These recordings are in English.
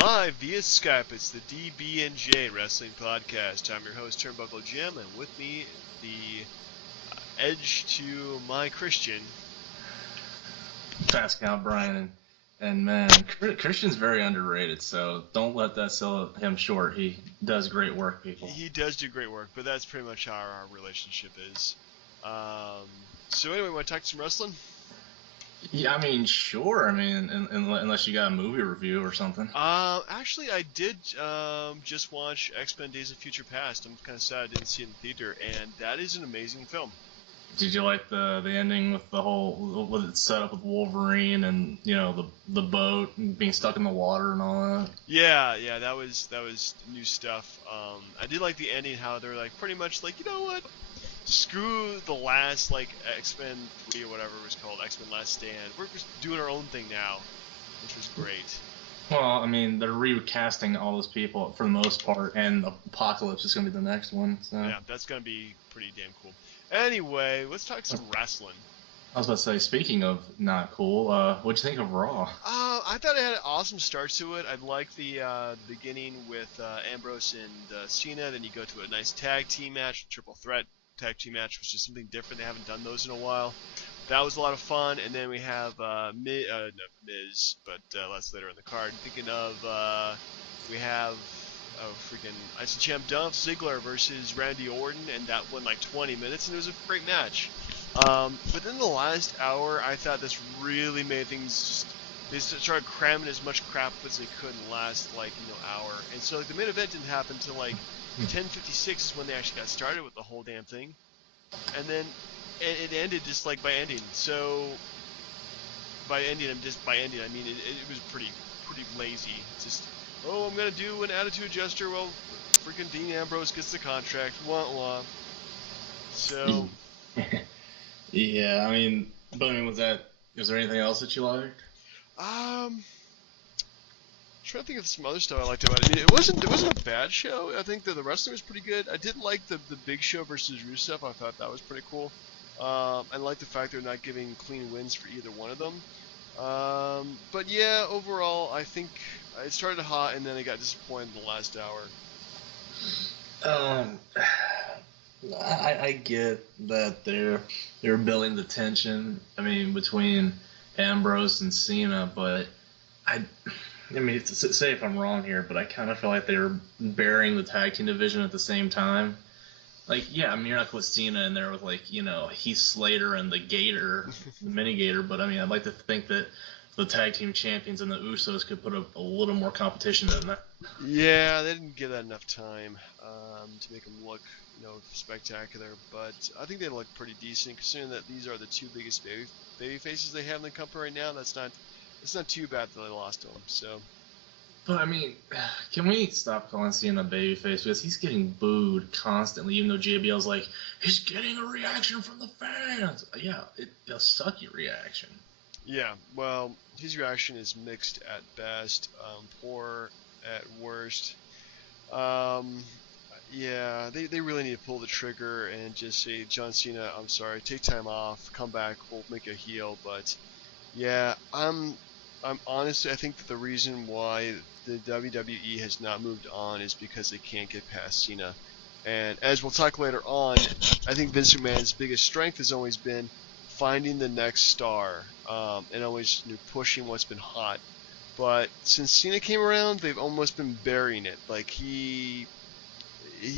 Live via Skype, it's the DB&J Wrestling Podcast. I'm your host, Turnbuckle Jim, and with me, the edge to my Christian. Fast Count Brian, and man, Christian's very underrated, so don't let that sell him short. He does great work, people. He does do great work, but that's pretty much how our relationship is. So anyway, want to talk some wrestling? Yeah, I mean, sure. I mean, unless you got a movie review or something. Actually, I did just watch X-Men: Days of Future Past. I'm kind of sad I didn't see it in the theater, and that is an amazing film. Did you like the ending with the whole with it set up with Wolverine and the boat and being stuck in the water and all that? Yeah, that was new stuff. I did like the ending, how they're like pretty much like, you know what? Screw the last X-Men 3 or whatever it was called, X-Men Last Stand. We're just doing our own thing now, which was great. Well, I mean, they're recasting all those people for the most part, and Apocalypse is going to be the next one. So. Yeah, that's going to be pretty damn cool. Anyway, let's talk some wrestling. I was about to say, speaking of not cool, what'd you think of Raw? I thought it had an awesome start to it. I liked the beginning with Ambrose and Cena. Then you go to a nice tag team match, triple threat tag team match, which is something different. They haven't done those in a while. That was a lot of fun. And then we have Miz, but that's later in the card. Thinking of, we have freaking IC Champ Dolph Ziggler versus Randy Orton, and that went like 20 minutes, and it was a great match. But then the last hour, I thought this really made things. They started cramming as much crap as they could in the last hour, and so the main event didn't happen until 10:56 is when they actually got started with the whole damn thing, and then it ended just by ending. So by ending, I mean it was pretty lazy. It's just, I'm gonna do an attitude adjuster. Well, freaking Dean Ambrose gets the contract. Wah wah. So. Yeah, I mean, was there anything else that you liked? I'm trying to think of some other stuff I liked about it. I mean, it wasn't a bad show. I think that the wrestling was pretty good. I did like the Big Show versus Rusev. I thought that was pretty cool. I like the fact they're not giving clean wins for either one of them. But yeah, overall, I think it started hot and then I got disappointed in the last hour. I get that they're building the tension. I mean, between Ambrose and Cena, but I mean, say if I'm wrong here, but I kind of feel like they're burying the tag team division at the same time. Like, yeah, I mean, you're not going to put Cena in there with Heath Slater and the Gator, the Mini Gator, but I mean, I'd like to think that the tag team champions and the Usos could put up a little more competition than that. Yeah, they didn't give that enough time to make them look, spectacular. But I think they look pretty decent, considering that these are the two biggest baby faces they have in the company right now. It's not too bad that they lost to them. So. But I mean, can we stop calling Cena a babyface, because he's getting booed constantly, even though JBL's like, he's getting a reaction from the fans. Yeah, a sucky reaction. Yeah, well, his reaction is mixed at best, poor at worst. Yeah, they really need to pull the trigger and just say, John Cena, I'm sorry, take time off, come back, we'll make a heel. But yeah, I'm honestly, I think that the reason why the WWE has not moved on is because they can't get past Cena. And as we'll talk later on, I think Vince McMahon's biggest strength has always been finding the next star, and always pushing what's been hot. But since Cena came around, they've almost been burying it. Like, he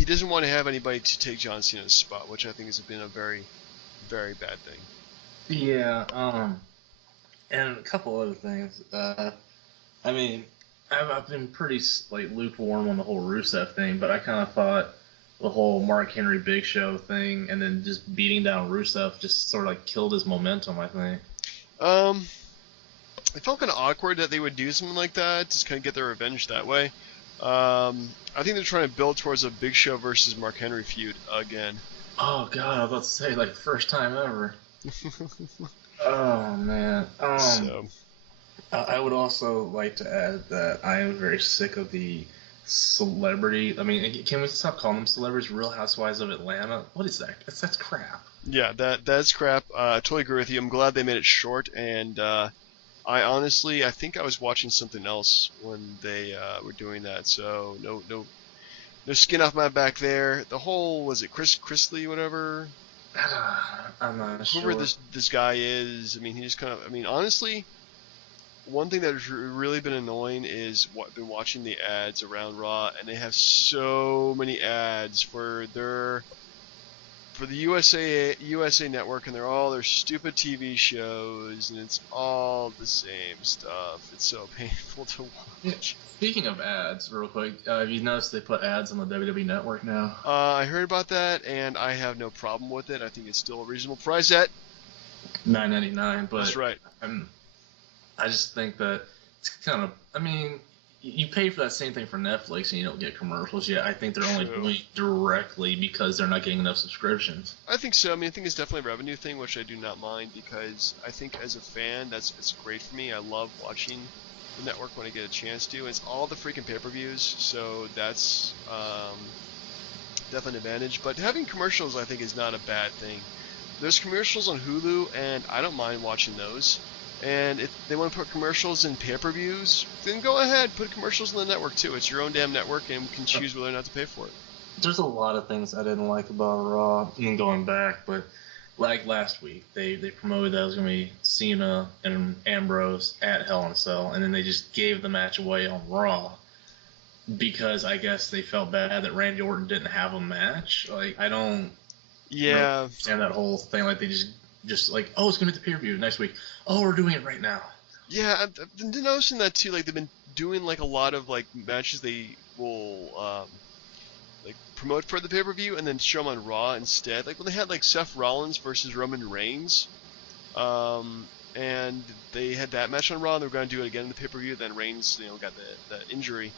doesn't want to have anybody to take John Cena's spot, which I think has been a very, very bad thing. Yeah, and a couple other things. I mean, I've been pretty lukewarm on the whole Rusev thing, but I kind of thought the whole Mark Henry Big Show thing and then just beating down Rusev just sort of killed his momentum, I think. It felt kind of awkward that they would do something like that, just kind of get their revenge that way. I think they're trying to build towards a Big Show versus Mark Henry feud again. Oh God, I was about to say first time ever. Oh man. So. I would also like to add that I am very sick of the celebrity. I mean, can we stop calling them celebrities? Real Housewives of Atlanta. What is that? That's crap. Yeah, that's crap. I totally agree with you. I'm glad they made it short, and I think I was watching something else when they were doing that. So no skin off my back there. The whole, was it Chris Chrisley, whatever? I'm not sure. Whoever this guy is, I mean, he just kind of, I mean, honestly, one thing that has really been annoying is been watching the ads around Raw, and they have so many ads for the USA Network, and they're all their stupid TV shows, and it's all the same stuff. It's so painful to watch. Speaking of ads, real quick, have you noticed they put ads on the WWE Network now? I heard about that, and I have no problem with it. I think it's still a reasonable price at $9.99, but that's right. I just think that it's kind of, I mean, you pay for that same thing for Netflix and you don't get commercials yet. I think they're only doing it directly because they're not getting enough subscriptions. I think so. I mean, I think it's definitely a revenue thing, which I do not mind, because I think as a fan, it's great for me. I love watching the network when I get a chance to. It's all the freaking pay-per-views, so that's definitely an advantage. But having commercials, I think, is not a bad thing. There's commercials on Hulu, and I don't mind watching those. And if they want to put commercials in pay-per-views, then go ahead, put commercials in the network too. It's your own damn network, and you can choose whether or not to pay for it. There's a lot of things I didn't like about Raw, and going back, but like last week, they promoted that it was going to be Cena and Ambrose at Hell in a Cell, and then they just gave the match away on Raw because I guess they felt bad that Randy Orton didn't have a match. Like, I don't understand that whole thing. Like, they just like, oh, it's going to be the pay-per-view next week. Oh, we're doing it right now. Yeah, I've been noticing that too. Like, they've been doing like a lot of like matches they will like promote for the pay-per-view and then show them on Raw instead. Like when they had like Seth Rollins versus Roman Reigns, and they had that match on Raw, and they were going to do it again in the pay-per-view. Then Reigns, got the injury.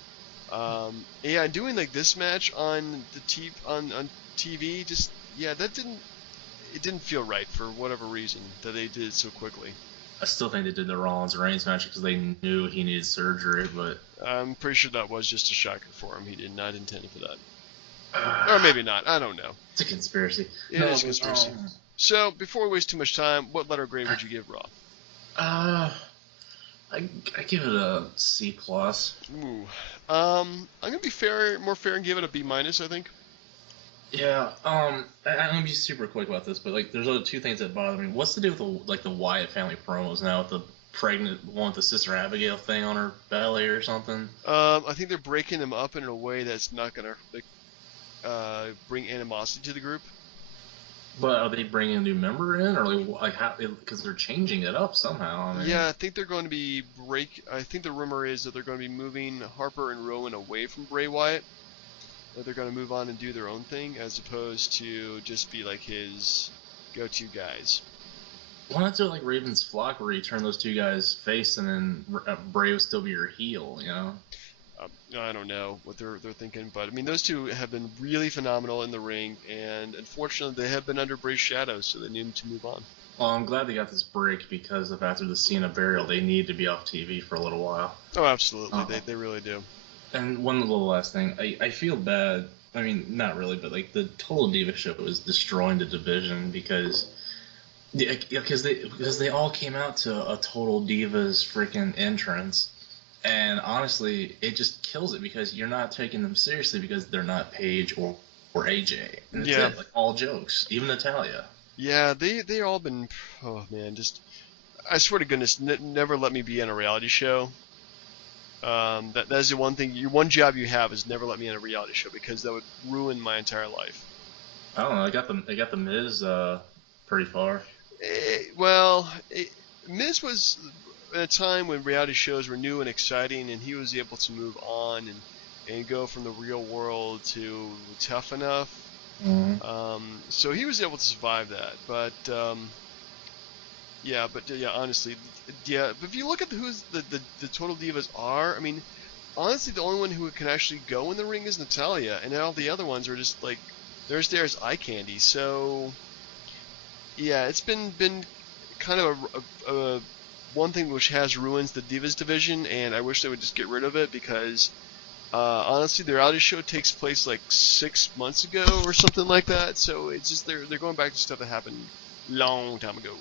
Yeah, doing like this match on the on TV, just it didn't feel right for whatever reason that they did it so quickly. I still think they did the Rollins-Reigns match because they knew he needed surgery, but I'm pretty sure that was just a shocker for him. He did not intend for that. Or maybe not. I don't know. It's a conspiracy. It is a conspiracy. So, before we waste too much time, what letter grade would you give Raw? I give it a C+. Ooh. I'm gonna be more fair and give it a B-, I think. Yeah, I'm gonna be super quick about this, but like, there's other two things that bother me. What's the deal with the Wyatt family promos now with the pregnant one with the Sister Abigail thing on her belly or something? I think they're breaking them up in a way that's not gonna bring animosity to the group. But are they bringing a new member in, or like how? Because they're changing it up somehow. I mean, yeah, I think they're going to be I think the rumor is that they're going to be moving Harper and Rowan away from Bray Wyatt. That they're going to move on and do their own thing, as opposed to just be like his go-to guys. Why not do it like Raven's Flock, where you turn those two guys face, and then Bray would still be your heel, you know? I don't know what they're thinking, but I mean, those two have been really phenomenal in the ring, and unfortunately, they have been under Bray's shadow, so they need to move on. Well, I'm glad they got this break because of after the Cena burial, they need to be off TV for a little while. Oh, absolutely, they really do. And one little last thing, I feel bad. I mean, not really, but like the Total Diva show was destroying the division because they all came out to a Total Divas freaking entrance, and honestly, it just kills it because you're not taking them seriously because they're not Paige or AJ. And it's it, like all jokes, even Natalya. Yeah, they all been. Oh man, just I swear to goodness, never let me be in a reality show. That is the one thing. Your one job you have is never let me in a reality show because that would ruin my entire life. I don't know. They got the Miz pretty far. Miz was at a time when reality shows were new and exciting, and he was able to move on and go from the real world to Tough Enough. Mm-hmm. So he was able to survive that, but honestly, but if you look at who's the Total Divas are, I mean, honestly, the only one who can actually go in the ring is Natalya, and all the other ones are just like, there's eye candy. So, yeah, it's been kind of a one thing which has ruined the Divas division, and I wish they would just get rid of it because, honestly, the reality show takes place like 6 months ago or something like that. So it's just they're going back to stuff that happened long time ago.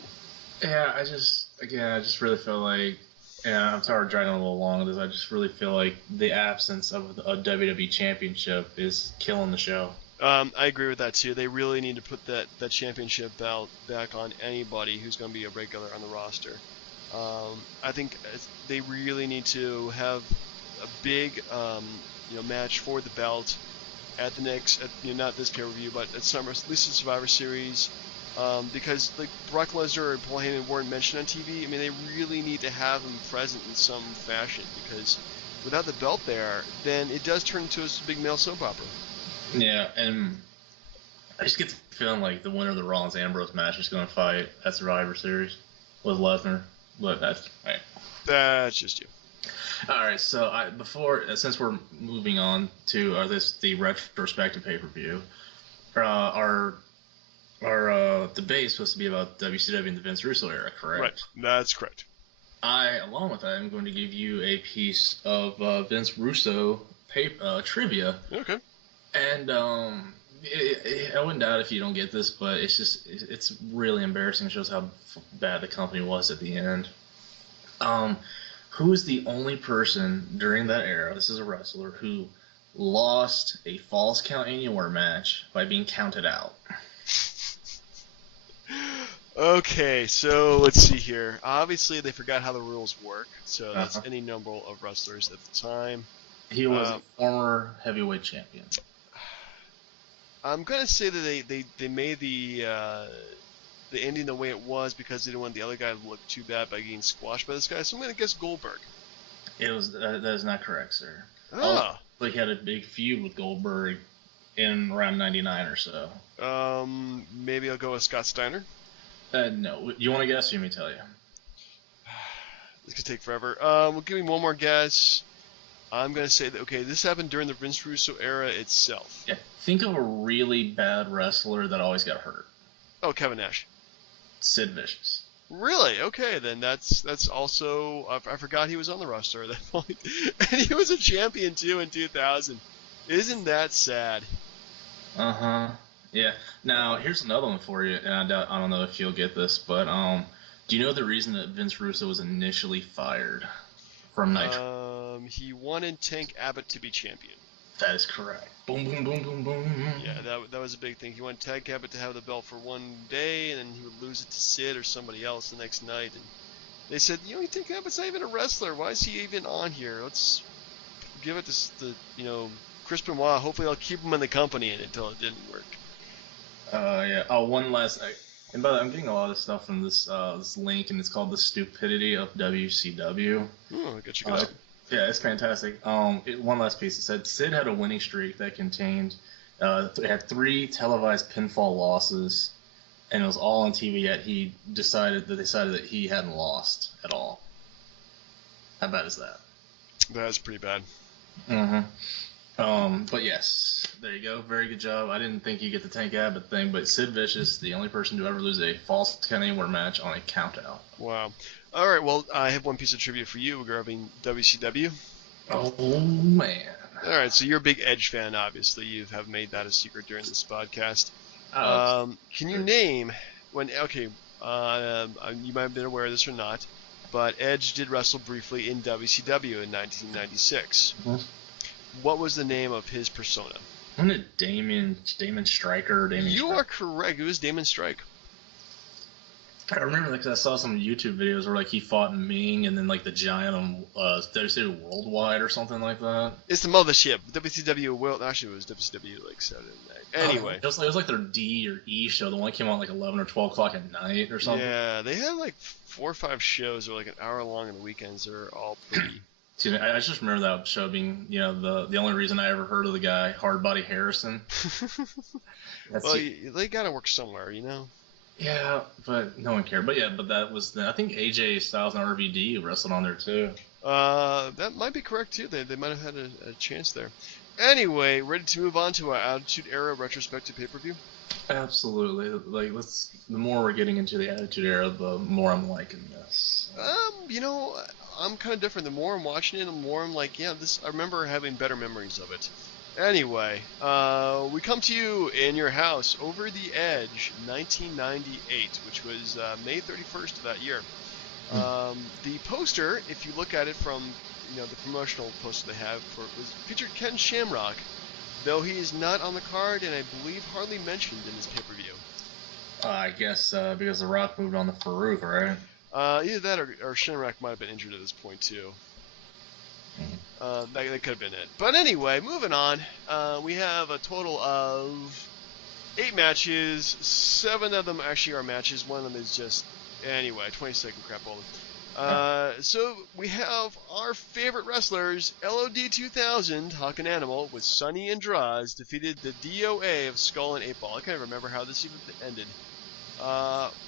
Yeah, I just really feel like Yeah, I'm sorry dragging on a little long with this. I just really feel like the absence of a WWE Championship is killing the show. I agree with that too. They really need to put that championship belt back on anybody who's going to be a regular on the roster. I think they really need to have a big match for the belt at the next, not this pay-per-view, but at Summer, at least the Survivor Series, because like Brock Lesnar and Paul Heyman weren't mentioned on TV. I mean, they really need to have them present in some fashion, because without the belt there, then it does turn into a big male soap opera. Yeah, and I just get the feeling like the winner of the Rollins Ambrose match is going to fight at Survivor Series with Lesnar, but that's right. That's just you. All right, so since we're moving on to the retrospective pay-per-view, our debate is supposed to be about WCW and the Vince Russo era, correct? Right, that's correct. Along with that, I'm going to give you a piece of Vince Russo trivia. Okay. And I wouldn't doubt if you don't get this, but it's really embarrassing. It shows how bad the company was at the end. Who is the only person during that era, this is a wrestler, who lost a Falls Count Anywhere match by being counted out? Okay, so let's see here. Obviously, they forgot how the rules work, so that's any number of wrestlers at the time. He was a former heavyweight champion. I'm gonna say that they made the ending the way it was because they didn't want the other guy to look too bad by getting squashed by this guy. So I'm gonna guess Goldberg. That is not correct, sir. Ah. He had a big feud with Goldberg in around '99 or so. Maybe I'll go with Scott Steiner. No. You want to guess? Or you want me to tell you? This could take forever. Well, give me one more guess. I'm going to say that, okay, this happened during the Vince Russo era itself. Yeah. Think of a really bad wrestler that always got hurt. Oh, Kevin Nash. Sid Vicious. Really? Okay, then that's also... I forgot he was on the roster at that point. And he was a champion, too, in 2000. Isn't that sad? Uh-huh. Yeah. Now, here's another one for you, and I don't know if you'll get this, but do you know the reason that Vince Russo was initially fired from Nitro? He wanted Tank Abbott to be champion. That is correct. Boom, boom, boom, boom, boom. Yeah, that was a big thing. He wanted Tank Abbott to have the belt for one day, and then he would lose it to Sid or somebody else the next night. And they said, Tank Abbott's not even a wrestler. Why is he even on here? Let's give it to Chris Benoit. Hopefully, I'll keep him in the company until it didn't work. Yeah. Oh, one last. And by the way, I'm getting a lot of stuff from this link, and it's called "The Stupidity of WCW." Oh, I got you guys. Yeah, it's fantastic. One last piece. It said Sid had a winning streak that contained, it had 3 televised pinfall losses, and it was all on TV. Yet they decided that he hadn't lost at all. How bad is that? That is pretty bad. Mm-hmm. But yes, there you go. Very good job. I didn't think you'd get the Tank Abbott thing, but Sid Vicious, the only person to ever lose a Falls Count Anywhere match on a countout. Wow. All right, well, I have one piece of trivia for you regarding WCW. Oh, man. All right, so you're a big Edge fan, obviously. You have made that a secret during this podcast. Can you name you might have been aware of this or not, but Edge did wrestle briefly in WCW in 1996. Mm-hmm. What was the name of his persona? Wasn't it Damon Stryker? You are correct. It was Damon Strike. I remember because I saw some YouTube videos where he fought Ming and then the Giant on WCW Worldwide or something like that. It's the mothership. WCW World. Actually, it was WCW Saturday night. Anyway, it was their D or E show. The one that came on 11 or 12 o'clock at night or something. Yeah, they had 4 or 5 shows that were an hour long on the weekends. They're all pretty. Excuse me, I just remember that show being the only reason I ever heard of the guy Hardbody Harrison. Well, they gotta work somewhere, Yeah, but no one cared. But that was I think AJ Styles and RVD wrestled on there too. That might be correct too. They might have had a chance there. Anyway, ready to move on to our Attitude Era retrospective pay-per-view? Absolutely. The more we're getting into the Attitude Era, the more I'm liking this. I'm kind of different. The more I'm watching it, the more I'm like, I remember having better memories of it. Anyway, we come to you in your house, Over the Edge, 1998, which was May 31st of that year. The poster, if you look at it from the promotional poster they have featured Ken Shamrock, though he is not on the card and I believe hardly mentioned in this pay-per-view. I guess because The Rock moved on to Farouk, right? Either that or Shamrock might have been injured at this point too. That could have been it. But anyway, moving on. We have a total of 8 matches. 7 of them actually are matches. One of them is just, anyway, 20-second crap over. So we have our favorite wrestlers. LOD 2000, Hawk and Animal, with Sonny and Draws, defeated the DOA of Skull and 8-Ball. I can't remember how this even ended.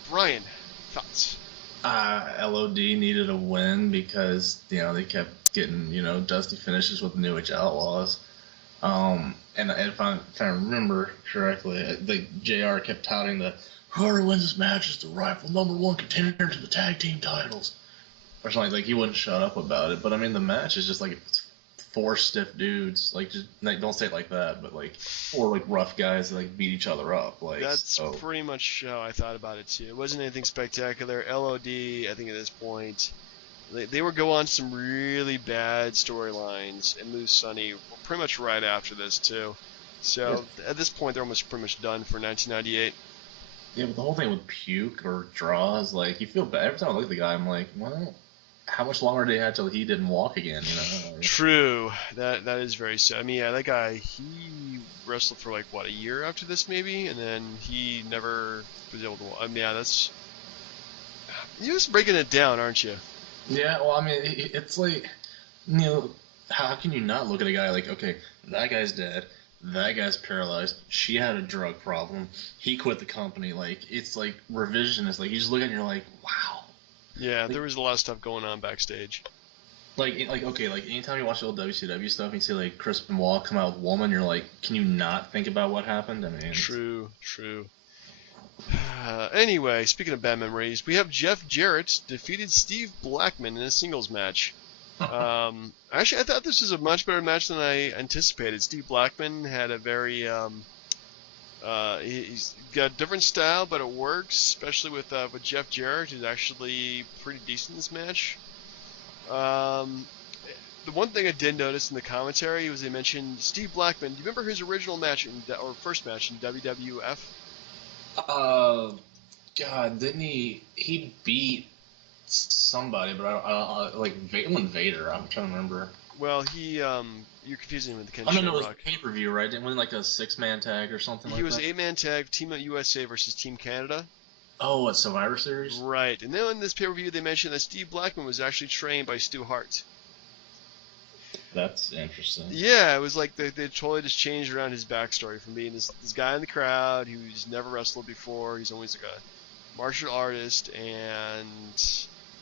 Brian, thoughts? LOD needed a win because, they kept getting, dusty finishes with New Age Outlaws. And if I remember correctly, JR kept touting that whoever wins this match is the rightful #1 contender to the tag team titles. Or something, like he wouldn't shut up about it. But I mean, the match is just like 4 stiff dudes. Don't say it like that, but 4 rough guys that beat each other up. That's pretty much how I thought about it too. It wasn't anything spectacular. LOD, I think at this point, they would go on some really bad storylines and lose Sonny pretty much right after this too. So at this point, they're almost pretty much done for 1998. Yeah, but the whole thing with Puke or Draws, you feel bad. Every time I look at the guy, I'm like, well, how much longer did he have till he didn't walk again? True. That is very sad. I mean, yeah, that guy, he wrestled for a year after this maybe, and then he never was able to walk. I mean, yeah, that's... You're just breaking it down, aren't you? Yeah, well, I mean, it's how can you not look at a guy okay, that guy's dead, that guy's paralyzed, she had a drug problem, he quit the company, it's revisionist, you just look at it and you're like, wow. Yeah, there was a lot of stuff going on backstage. Okay, anytime you watch the old WCW stuff and you see Chris Benoit come out with Woman, you're like, can you not think about what happened? I mean, True. Anyway, speaking of bad memories, we have Jeff Jarrett defeated Steve Blackman in a singles match. Actually, I thought this was a much better match than I anticipated. Steve Blackman had a very he's got a different style, but it works, especially with Jeff Jarrett, who's actually pretty decent in this match. The one thing I did notice in the commentary was they mentioned Steve Blackman. Do you remember his original match or first match in WWF? God, didn't he beat somebody? But I it wasn't Vader. I'm trying to remember. Well, you're confusing him with the Ken Shamrock. I know it was pay-per-view, right? Didn't win a 6-man tag or something like that? He was 8-man tag, Team USA versus Team Canada. Oh, what, Survivor Series? Right. And then in this pay-per-view, they mentioned that Steve Blackman was actually trained by Stu Hart. That's interesting. Yeah, it was they totally just changed around his backstory from being this guy in the crowd who's never wrestled before. He's always a martial artist. And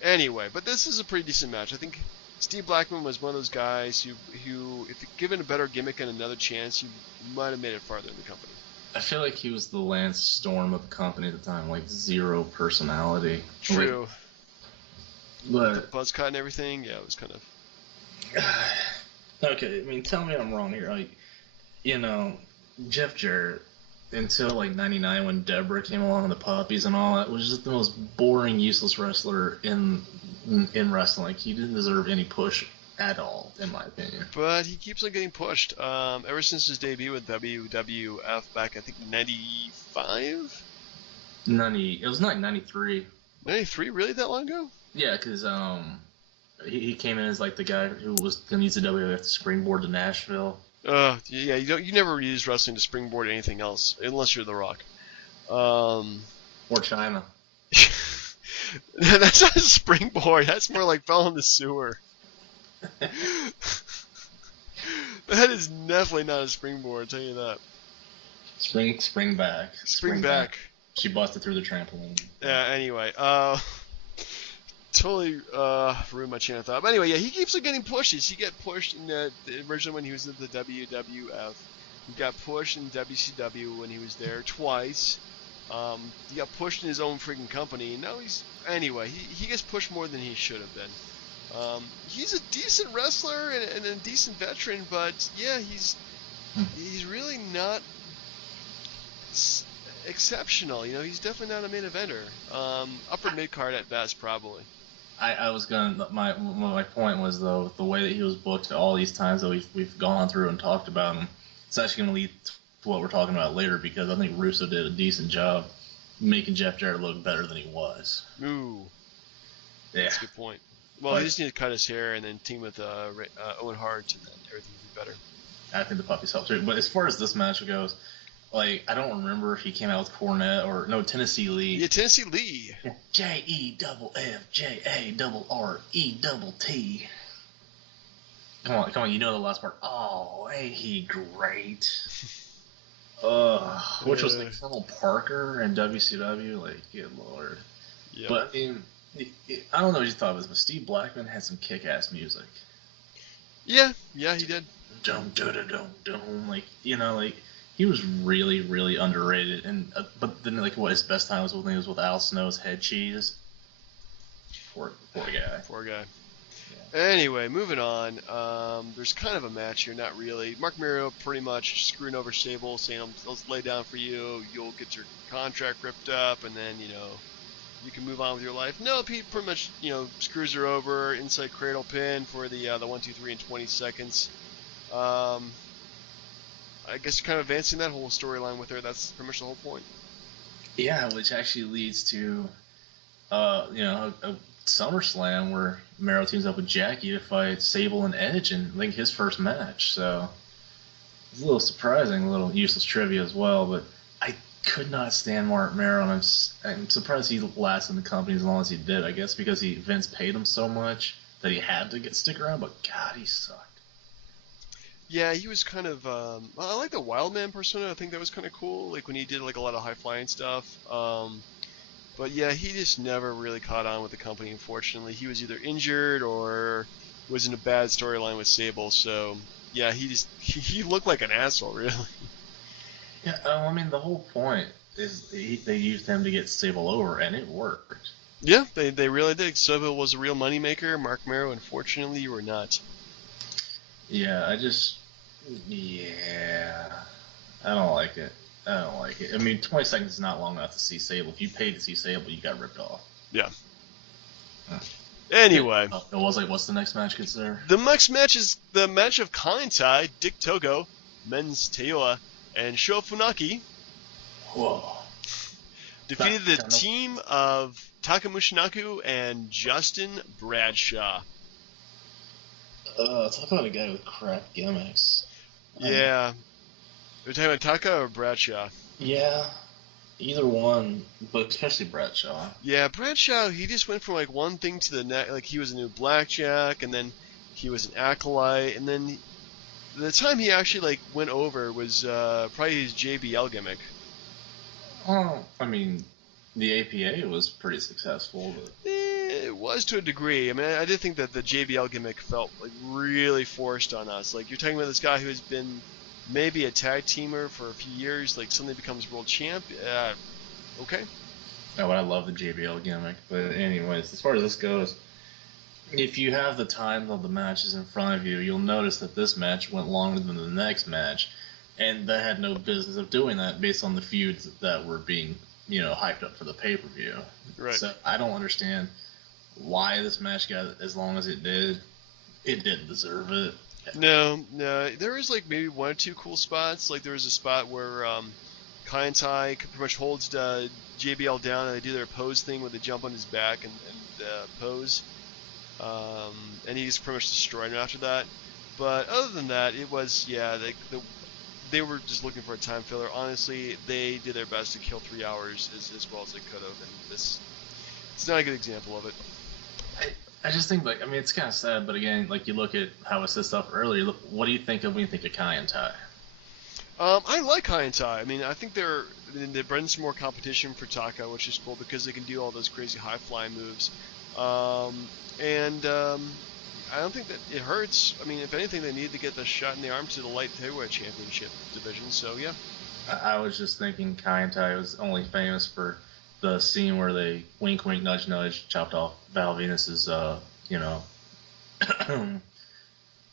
anyway, but this is a pretty decent match. I think Steve Blackman was one of those guys who if given a better gimmick and another chance, he might have made it farther in the company. I feel like he was the Lance Storm of the company at the time, zero personality. True. But the buzz cut and everything, yeah, it was kind of... Okay, I mean, tell me I'm wrong here. Jeff Jarrett, until 99 when Deborah came along and the puppies and all that, was just the most boring, useless wrestler in wrestling. He didn't deserve any push at all, in my opinion. But he keeps on getting pushed. Ever since his debut with WWF back, I think, 95? It was not 93. 93? Really? That long ago? Yeah, because he came in as the guy who was going to use the WWF to springboard to Nashville. Yeah, you never use wrestling to springboard anything else, unless you're The Rock. Or China. That's not a springboard. That's more like fell in the sewer. That is definitely not a springboard, I'll tell you that. Spring back. Spring back. She busted through the trampoline. Yeah, anyway. Totally ruined my chain of thought. But anyway, yeah, he keeps on getting pushes. He got pushed in originally when he was at the WWF. He got pushed in WCW when he was there twice. He got pushed in his own freaking company. Now he gets pushed more than he should have been. He's a decent wrestler and a decent veteran, but yeah, he's really not exceptional. He's definitely not a main eventer. Upper mid card at best, probably. I was gonna. My point was though the way that he was booked all these times that we've gone through and talked about him. It's actually gonna lead to what we're talking about later because I think Russo did a decent job making Jeff Jarrett look better than he was. Ooh, Yeah, that's a good point. Well, he just need to cut his hair and then team with Owen Hart, and then everything will be better. I think the puppies helped too. But as far as this match goes, like I don't remember if he came out with Cornette or no Tennessee Lee. Yeah, Tennessee Lee. JEFFJARRET. Come on, you know the last part. Oh, ain't he great? Which was like Colonel Parker in WCW. Like, good lord. Yep. But I mean, I don't know what you thought of this, but Steve Blackman had some kick-ass music. Yeah, he did. Like, like he was really, really underrated. And but then like what his best time was when he was with Al Snow's Head Cheese. Poor guy. Poor guy. Yeah. Anyway, moving on. There's kind of a match here, not really. Mark Miro pretty much screwing over Sable, saying, "I'll lay down for you. You'll get your contract ripped up, and then you can move on with your life." No, Pete pretty much screws her over, inside cradle pin for the 1, 2, 3 in 20 seconds. I guess kind of advancing that whole storyline with her. That's pretty much the whole point. Yeah, which actually leads to a SummerSlam where Miro teams up with Jackie to fight Sable and Edge in I think his first match. So it's a little surprising, a little useless trivia as well. But I could not stand Mark Miro, and I'm surprised he lasted in the company as long as he did. I guess because Vince paid him so much that he had to stick around. But God, he sucked. Yeah, he was kind of. I like the Wildman persona. I think that was kind of cool. Like when he did like a lot of high flying stuff. But yeah, he just never really caught on with the company. Unfortunately, he was either injured or was in a bad storyline with Sable. So yeah, he looked like an asshole, really. Yeah, I mean the whole point is they used him to get Sable over, and it worked. Yeah, they really did. Sable was a real moneymaker. Mark Miro, unfortunately, you were not. Yeah, I don't like it. I mean, 20 seconds is not long enough to see Sable. If you paid to see Sable, you got ripped off. Yeah. Anyway. It was like, what's the next match considered? The next match is the match of Kantai, Dick Togo, Men's Teoa, and Sho Funaki. Whoa. Defeated the team of Taka Mushinaku and Justin Bradshaw. Talk about a guy with crap gimmicks. Yeah. You're talking about Taka or Bradshaw? Yeah. Either one, but especially Bradshaw. Yeah, Bradshaw, he just went from like one thing to the next. Like he was a new blackjack, and then he was an acolyte, and then the time he actually like went over was probably his JBL gimmick. Oh, I mean, the APA was pretty successful, but it was to a degree. I mean, I did think that the JBL gimmick felt like really forced on us. Like you're talking about this guy who has been maybe a tag teamer for a few years, like suddenly becomes world champ. Okay. Oh, but I love the JBL gimmick. But anyways, as far as this goes, if you have the times of the matches in front of you, you'll notice that this match went longer than the next match, and they had no business of doing that based on the feuds that were being, hyped up for the pay-per-view. Right. So I don't understand why this match got as long as it did. It didn't deserve it. No. There was like maybe one or two cool spots. Like there was a spot where Kai and Tai pretty much holds JBL down, and they do their pose thing where they jump on his back and pose. And he just pretty much destroyed him after that. But other than that, it was they were just looking for a time filler. Honestly, they did their best to kill 3 hours as well as they could have, and it's not a good example of it. I just think, it's kind of sad, but again, like you look at how I said stuff earlier, what do you think of when you think of Kai and Tai? I like Kai and Tai. I mean, I think they're bringing some more competition for Taka, which is cool because they can do all those crazy high-flying moves. I don't think that it hurts. I mean, if anything, they need to get the shot in the arm to the light heavyweight championship division. So yeah. I was just thinking Kai and Tai was only famous for the scene where they wink, wink, nudge, nudge, chopped off Val Venus's, and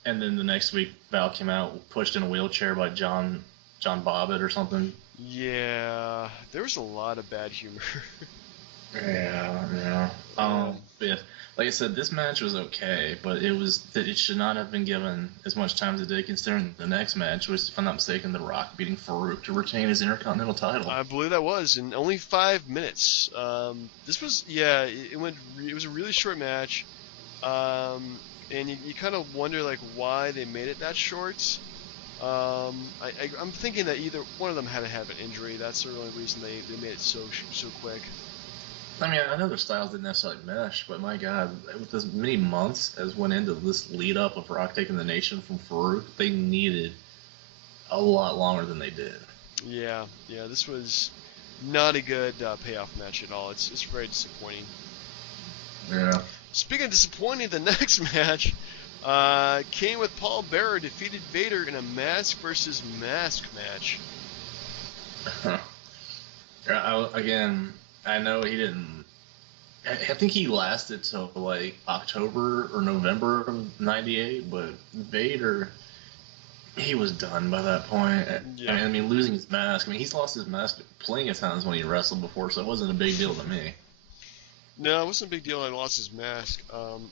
then the next week Val came out pushed in a wheelchair by John Bobbitt or something. Yeah, there was a lot of bad humor. Yeah. Yeah. Like I said, this match was okay, but it should not have been given as much time as it did, considering the next match was, if I'm not mistaken, The Rock beating Farouk to retain his Intercontinental title. I believe that was in only 5 minutes. This was, yeah, it was a really short match, and you kind of wonder like why they made it that short. I'm thinking that either one of them had to have an injury. That's the only reason they made it so quick. I mean, I know their styles didn't necessarily mesh, but my God, with as many months as went into this lead up of Rock taking the nation from Farouk, they needed a lot longer than they did. Yeah, this was not a good payoff match at all. It's very disappointing. Yeah. Speaking of disappointing, the next match, Kane with Paul Bearer defeated Vader in a mask versus mask match. Again, I know he didn't. I think he lasted till like October or November of '98, but Vader, he was done by that point. Yeah. I mean, losing his mask. I mean, he's lost his mask plenty of times when he wrestled before, so it wasn't a big deal to me. No, it wasn't a big deal. I lost his mask.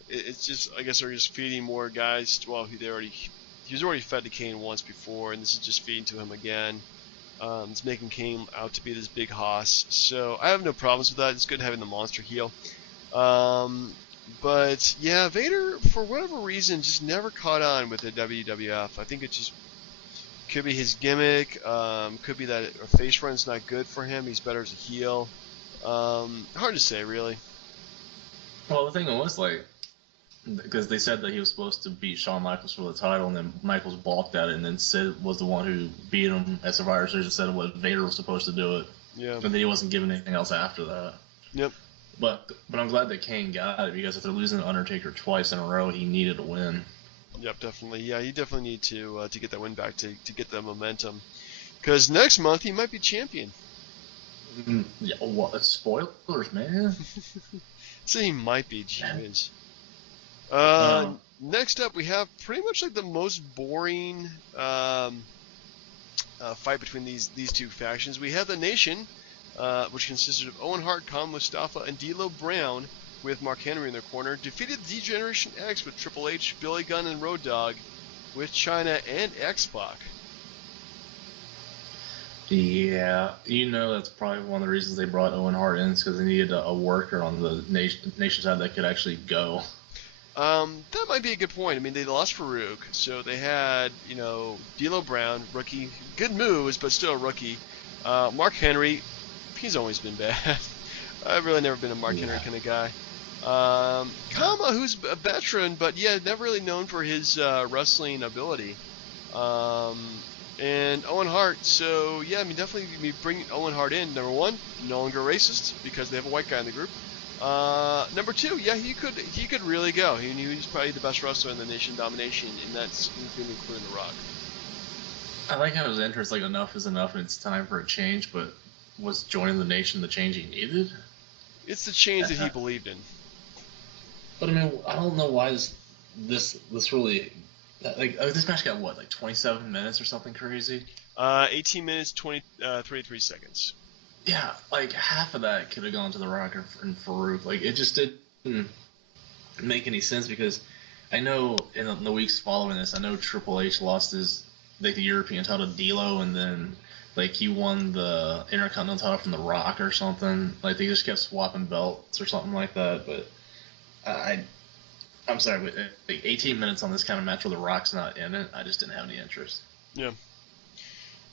It's just, I guess they're just feeding more guys. Well, he was already fed to Kane once before, and this is just feeding to him again. It's making Kane out to be this big hoss. So I have no problems with that. It's good having the monster heel. But yeah, Vader, for whatever reason, just never caught on with the WWF. I think it just could be his gimmick. Could be that a face run's not good for him. He's better as a heel. Hard to say, really. Well, the thing was, like, because they said that he was supposed to beat Shawn Michaels for the title, and then Michaels balked at it, and then Sid was the one who beat him at Survivor Series and said what Vader was supposed to do it. Yeah. And then he wasn't given anything else after that. Yep. But I'm glad that Kane got it, because if they're losing Undertaker twice in a row, he needed a win. Yep, definitely. Yeah, you definitely need to get that win back to get that momentum. Because next month he might be champion. Yeah, what? Spoilers, man. So he might be. Jeez. Next up, we have pretty much like the most boring fight between these two factions. We have the Nation, which consisted of Owen Hart, Khan Mustafa, and D'Lo Brown, with Mark Henry in their corner, defeated D-Generation X with Triple H, Billy Gunn, and Road Dogg, with Chyna and X-Pac. Yeah, that's probably one of the reasons they brought Owen Hart in, is because they needed a worker on the nation side that could actually go. That might be a good point. I mean, they lost Farouk, so they had, D'Lo Brown, rookie, good moves, but still a rookie. Mark Henry, he's always been bad. I've really never been a Mark Henry kind of guy. Kama, who's a veteran, but never really known for his wrestling ability. And Owen Hart, so definitely bring Owen Hart in. Number one, no longer racist because they have a white guy in the group. Number two, he could really go. He's probably the best wrestler in the Nation Domination, and that's including The Rock. I like how his entrance, like, enough is enough and it's time for a change, but was joining the Nation the change he needed? It's the change that he believed in. But I mean, I don't know why this really, this match got 27 minutes or something crazy? 18 minutes, 23 seconds. Yeah, like half of that could have gone to The Rock and Farouk. Like, it just didn't make any sense, because I know in the weeks following this, I know Triple H lost the European title to D'Lo, and then he won the Intercontinental title from The Rock or something. Like, they just kept swapping belts or something like that. But I'm sorry, but 18 minutes on this kind of match where The Rock's not in it, I just didn't have any interest. Yeah.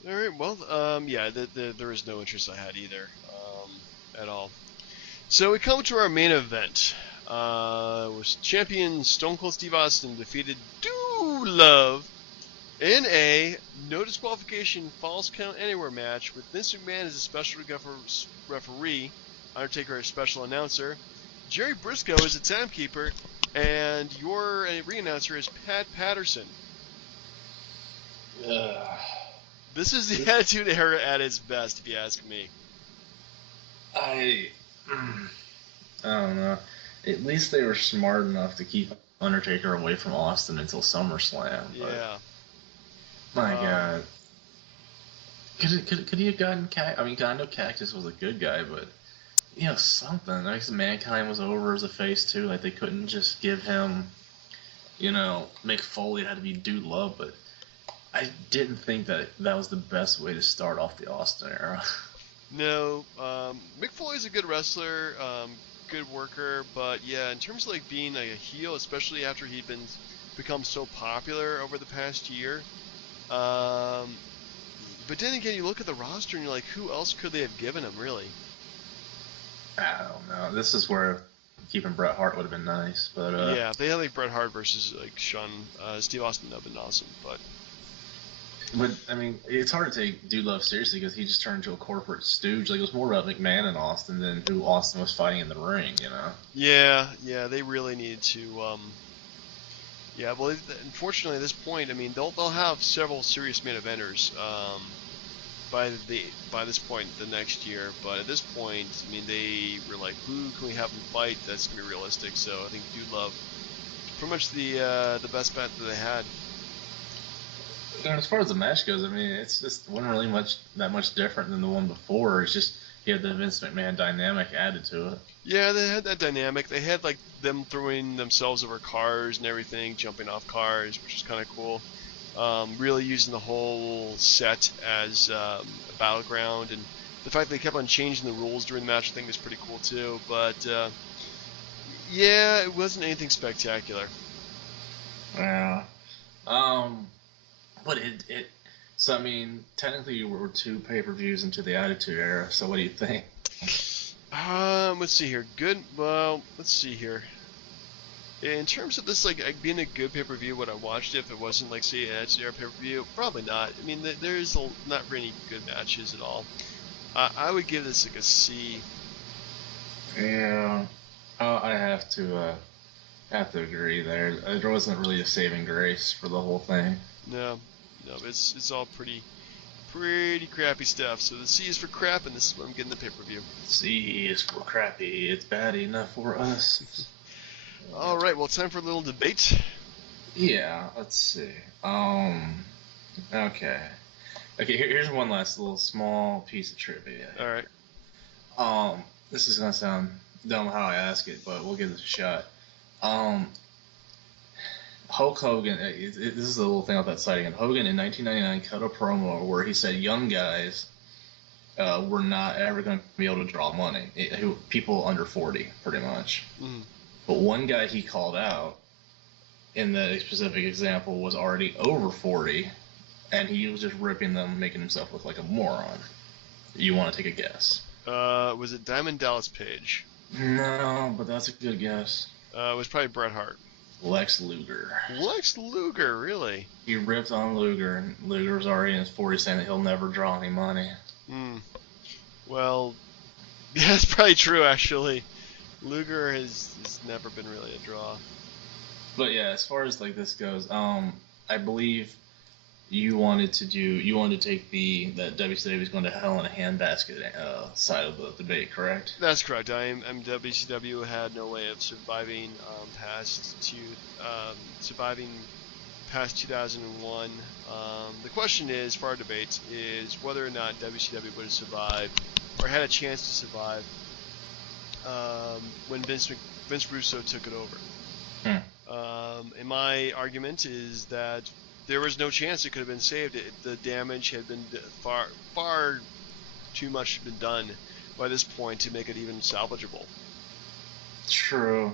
All right. Well, there is no interest I had either, at all. So we come to our main event. Was champion Stone Cold Steve Austin defeated Dude Love in a no disqualification Falls Count Anywhere match with Vince McMahon as a special referee, Undertaker as special announcer, Jerry Briscoe as a timekeeper, and your ring announcer is Pat Patterson. This is the Attitude Era at its best, if you ask me. I don't know. At least they were smart enough to keep Undertaker away from Austin until SummerSlam. Yeah. My God. Could he have gotten I know Cactus was a good guy, but something. I guess Mankind was over as a face too. Like they couldn't just give him, Mick Foley had to be Dude Love, but I didn't think that was the best way to start off the Austin era. No, Mick Foley's a good wrestler, good worker, but yeah, in terms of like being like a heel, especially after he'd become so popular over the past year. But then again, you look at the roster and you're like, who else could they have given him, really? I don't know. This is where keeping Bret Hart would have been nice, but yeah, if they had like Bret Hart versus like Steve Austin, that would have been awesome. But I mean, it's hard to take Dude Love seriously because he just turned into a corporate stooge. Like it was more about McMahon and Austin than who Austin was fighting in the ring, Yeah, they really needed to. Yeah, well, unfortunately, at this point, I mean, they'll have several serious main eventers by this point the next year. But at this point, I mean, they were like, who can we have them fight that's gonna be realistic? So I think Dude Love, pretty much the best bet that they had. And as far as the match goes, I mean, it's just wasn't really that much different than the one before. It's just he had the Vince McMahon dynamic added to it. Yeah, they had that dynamic. They had like them throwing themselves over cars and everything, jumping off cars, which is kind of cool. Really using the whole set as a battleground, and the fact they kept on changing the rules during the match, I think, is pretty cool too. But yeah, it wasn't anything spectacular. Yeah. But it. So I mean, technically, we're 2 pay-per-views into the Attitude Era. So what do you think? Let's see here. Good. Well, let's see here. In terms of this, like being a good pay-per-view, would I watched it if it wasn't like, say, an Attitude Era pay-per-view? Probably not. I mean, there's not really good matches at all. I would give this like a C. Yeah. I have to agree there. There wasn't really a saving grace for the whole thing. No, it's all pretty crappy stuff. So the C is for crap, and this is what I'm getting the pay-per-view. C is for crappy. It's bad enough for us. All right, well, time for a little debate. Yeah, let's see. Okay. Here's one last little small piece of trivia. All right. This is gonna sound dumb how I ask it, but we'll give this a shot. Hulk Hogan, this is a little thing about that sighting. And Hogan in 1999 cut a promo where he said young guys were not ever going to be able to draw money. People under 40, pretty much. Mm. But one guy he called out in the specific example was already over 40, and he was just ripping them, making himself look like a moron. You want to take a guess? Was it Diamond Dallas Page? No, but that's a good guess. It was probably Bret Hart. Lex Luger. Lex Luger, really? He ripped on Luger, and Luger was already in his 40s saying that he'll never draw any money. Well, yeah, that's probably true, actually. Luger has never been really a draw. But yeah, as far as like this goes, I believe you wanted to take that WCW is going to hell in a handbasket side of the debate, correct? That's correct. WCW had no way of surviving past 2001. The question is, for our debate, is whether or not WCW would have survived or had a chance to survive when Vince Russo took it over. And my argument is that there was no chance it could have been saved. The damage had been far too much been done by this point to make it even salvageable. True.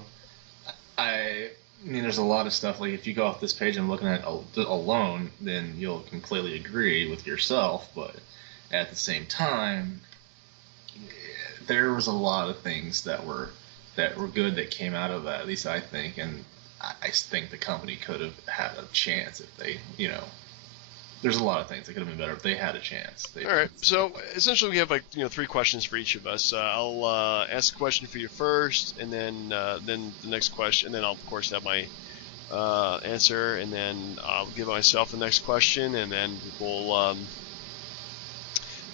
I mean, there's a lot of stuff. Like, if you go off this page and looking at it alone, then you'll completely agree with yourself. But at the same time, there was a lot of things that were good that came out of that. At least I think, and I think the company could have had a chance if they, there's a lot of things that could have been better if they had a chance. All right, so essentially we have 3 questions for each of us. I'll ask a question for you first, and then the next question, and then I'll of course have my answer, and then I'll give myself the next question, and then we'll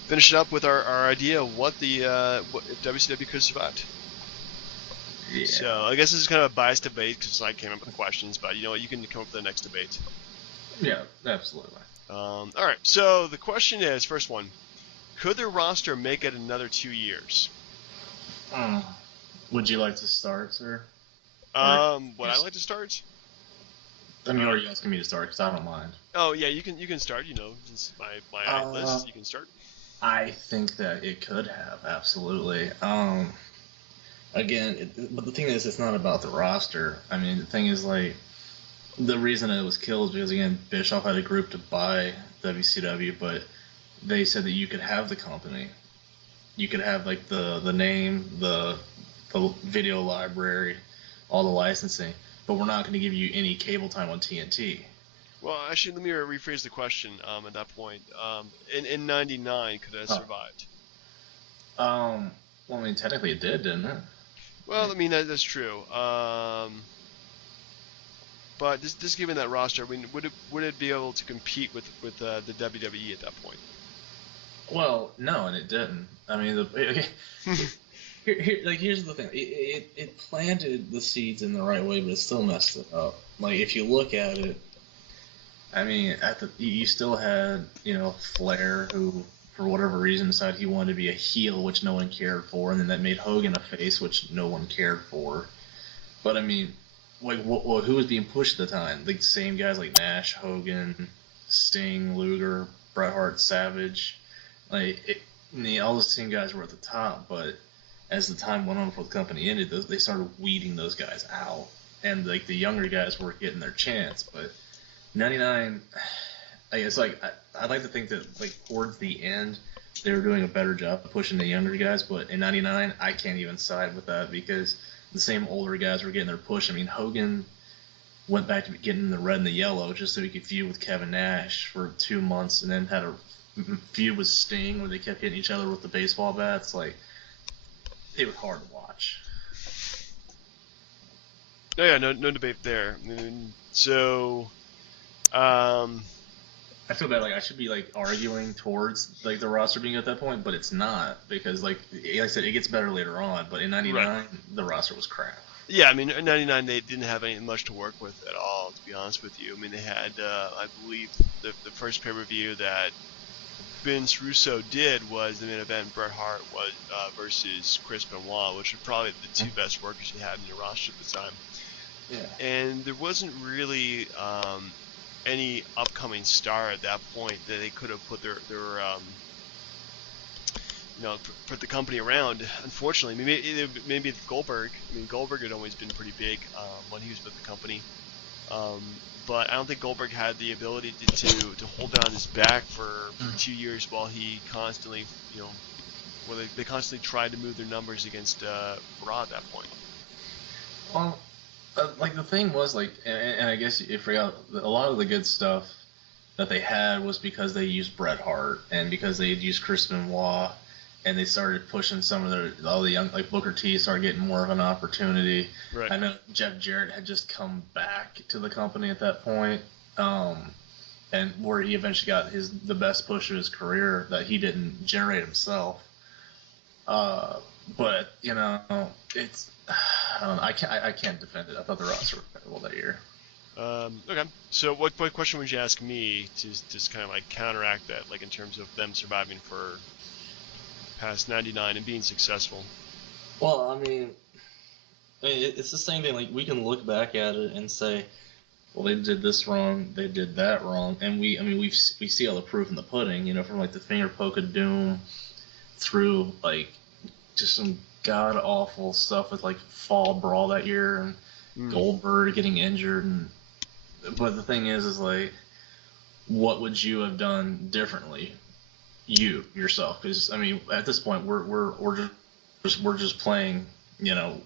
finish it up with our idea of what if WCW could have survived. Yeah. So I guess this is kind of a biased debate because I came up with questions, but you know what? You can come up with the next debate. Yeah, absolutely. All right. So the question is, first one, could their roster make it another 2 years? Would you like to start, sir? Would I like to start? I mean, or are you asking me to start? Because I don't mind. Oh yeah, you can start. Since my list, you can start. I think that it could have, absolutely. Again, but the thing is, it's not about the roster. I mean, the thing is, like, the reason it was killed is because, again, Bischoff had a group to buy WCW, but they said that you could have the company. You could have, like, the name, the video library, all the licensing, but we're not going to give you any cable time on TNT. Well, actually, let me rephrase the question. At that point, in '99, could it have survived? Well, I mean, technically it did, didn't it? Well, I mean that's true. But just given that roster, I mean, would it be able to compete with the WWE at that point? Well, no, and it didn't. I mean, here's the thing. It planted the seeds in the right way, but it still messed it up. Like, if you look at it, I mean, you still had, Flair, who, for whatever reason, decided he wanted to be a heel, which no one cared for, and then that made Hogan a face, which no one cared for. But, I mean, like, who was being pushed at the time? The same guys like Nash, Hogan, Sting, Luger, Bret Hart, Savage. Like, all the same guys were at the top, but as the time went on before the company ended, they started weeding those guys out, and like the younger guys were getting their chance. But '99, I guess, like, I'd like to think that, like, towards the end they were doing a better job of pushing the younger guys, but in '99 I can't even side with that because the same older guys were getting their push. I mean, Hogan went back to getting the red and the yellow just so he could feud with Kevin Nash for 2 months, and then had a feud with Sting where they kept hitting each other with the baseball bats. Like, it was hard to watch. Oh yeah, no debate there. I mean, so, I feel bad. Like, I should be, like, arguing towards, like, the roster being at that point, but it's not, because, like I said, it gets better later on. But in '99, right, the roster was crap. Yeah, I mean, in '99 they didn't have much to work with at all, to be honest with you. I mean, they had, I believe, the first pay-per-view that Vince Russo did was the main event. Bret Hart was versus Chris Benoit, which were probably the two best workers you had in your roster at the time. Yeah. And there wasn't really any upcoming star at that point that they could have put their put the company around. Unfortunately, maybe Goldberg. I mean, Goldberg had always been pretty big when he was with the company. But I don't think Goldberg had the ability to hold down his back for 2 years while he constantly, they constantly tried to move their numbers against Raw at that point. Well, like, the thing was, like, and I guess you forgot, a lot of the good stuff that they had was because they used Bret Hart and because they had used Chris Benoit, and they started pushing all the young, like, Booker T started getting more of an opportunity. Right. I know Jeff Jarrett had just come back to the company at that point, and where he eventually got the best push of his career that he didn't generate himself. But it's, I don't know, I can't defend it. I thought the roster was terrible that year. Okay. So what question would you ask me to just kind of, like, counteract that, like, in terms of them surviving for past '99 and being successful? Well, I mean, it's the same thing. Like, we can look back at it and say, well, they did this wrong, they did that wrong, and we see all the proof in the pudding. From, like, the finger poke of doom through, like, just some god awful stuff with, like, Fall Brawl that year and Goldberg getting injured. But the thing is like, what would you have done differently? Yourself, because, I mean, at this point we're just playing.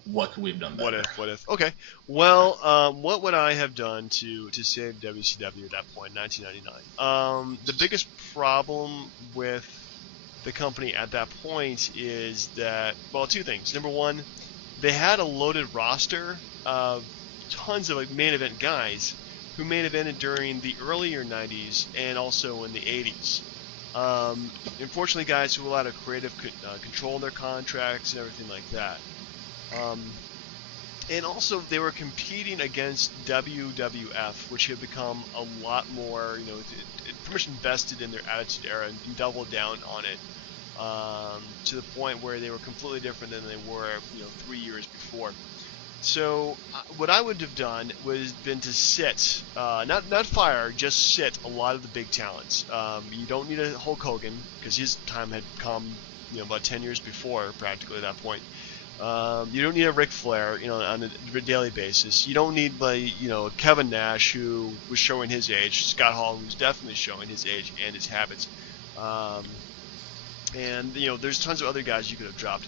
What could we have done better? What if? Okay. Well, what would I have done to save WCW at that point, 1999? The biggest problem with the company at that point is that, well, two things. Number one, they had a loaded roster of tons of, like, main event guys who main evented during the earlier '90s and also in the '80s. Unfortunately, guys who had a lot of creative control in their contracts and everything like that. And also, they were competing against WWF, which had become a lot more, it pretty much invested in their Attitude Era and doubled down on it to the point where they were completely different than they were 3 years before. So what I would have done was been to sit, not fire, just sit a lot of the big talents. You don't need a Hulk Hogan because his time had come, about 10 years before, practically at that point. You don't need a Ric Flair, on a daily basis. You don't need Kevin Nash, who was showing his age. Scott Hall, who's definitely showing his age and his habits. And there's tons of other guys you could have dropped.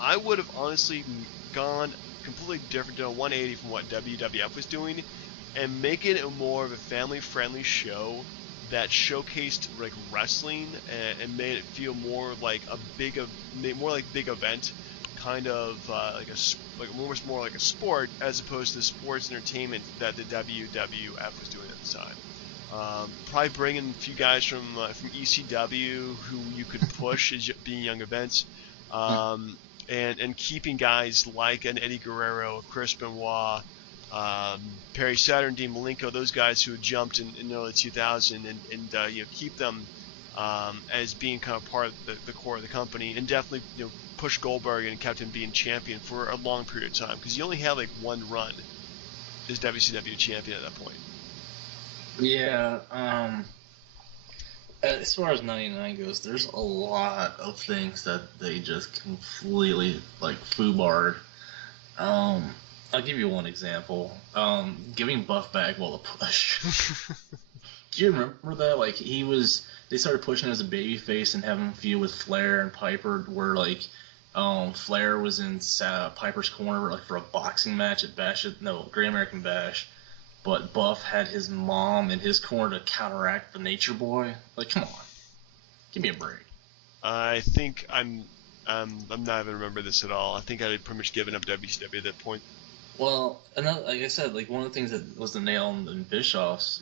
I would have honestly gone completely different, 180 from what WWF was doing, and making it more of a family-friendly show that showcased like wrestling and made it feel more like big event, kind of more like a sport as opposed to sports entertainment that the WWF was doing at the time. Probably bringing a few guys from ECW who you could push as being young events. And keeping guys like an Eddie Guerrero, Chris Benoit, Perry Saturn, Dean Malenko, those guys who had jumped in the early 2000s, and keep them as being kind of part of the core of the company, and definitely push Goldberg and kept him being champion for a long period of time, because you only had like one run as WCW champion at that point. Yeah. As far as 99 goes, there's a lot of things that they just completely, foobarred. I'll give you one example. Giving Buff Bagwell a push. Do you remember that? They started pushing him as a babyface and having him feud with Flair and Piper, where, Flair was in Piper's corner, for a boxing match at Great American Bash. But Buff had his mom in his corner to counteract the Nature Boy. Come on, give me a break. I think I'm not even remember this at all. I think I had pretty much given up WCW at that point. Well, another, like I said, one of the things that was the nail in Bischoff's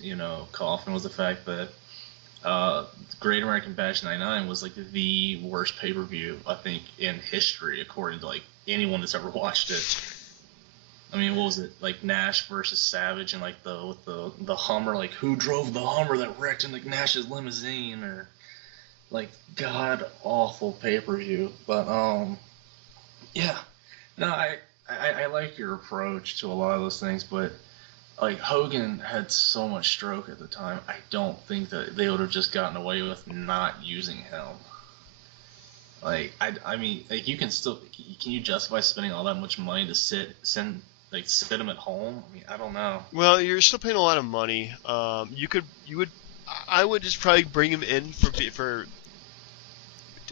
coffin was the fact that Great American Bash '99 was the worst pay-per-view I think in history, according to anyone that's ever watched it. I mean, what was it, Nash versus Savage, and the Hummer, who drove the Hummer that wrecked in Nash's limousine, or god awful pay-per-view. But yeah, no, I like your approach to a lot of those things, but Hogan had so much stroke at the time, I don't think that they would have just gotten away with not using him. I mean, you can you justify spending all that much money to sit him at home? I mean, I don't know. Well, you're still paying a lot of money. I would just probably bring him in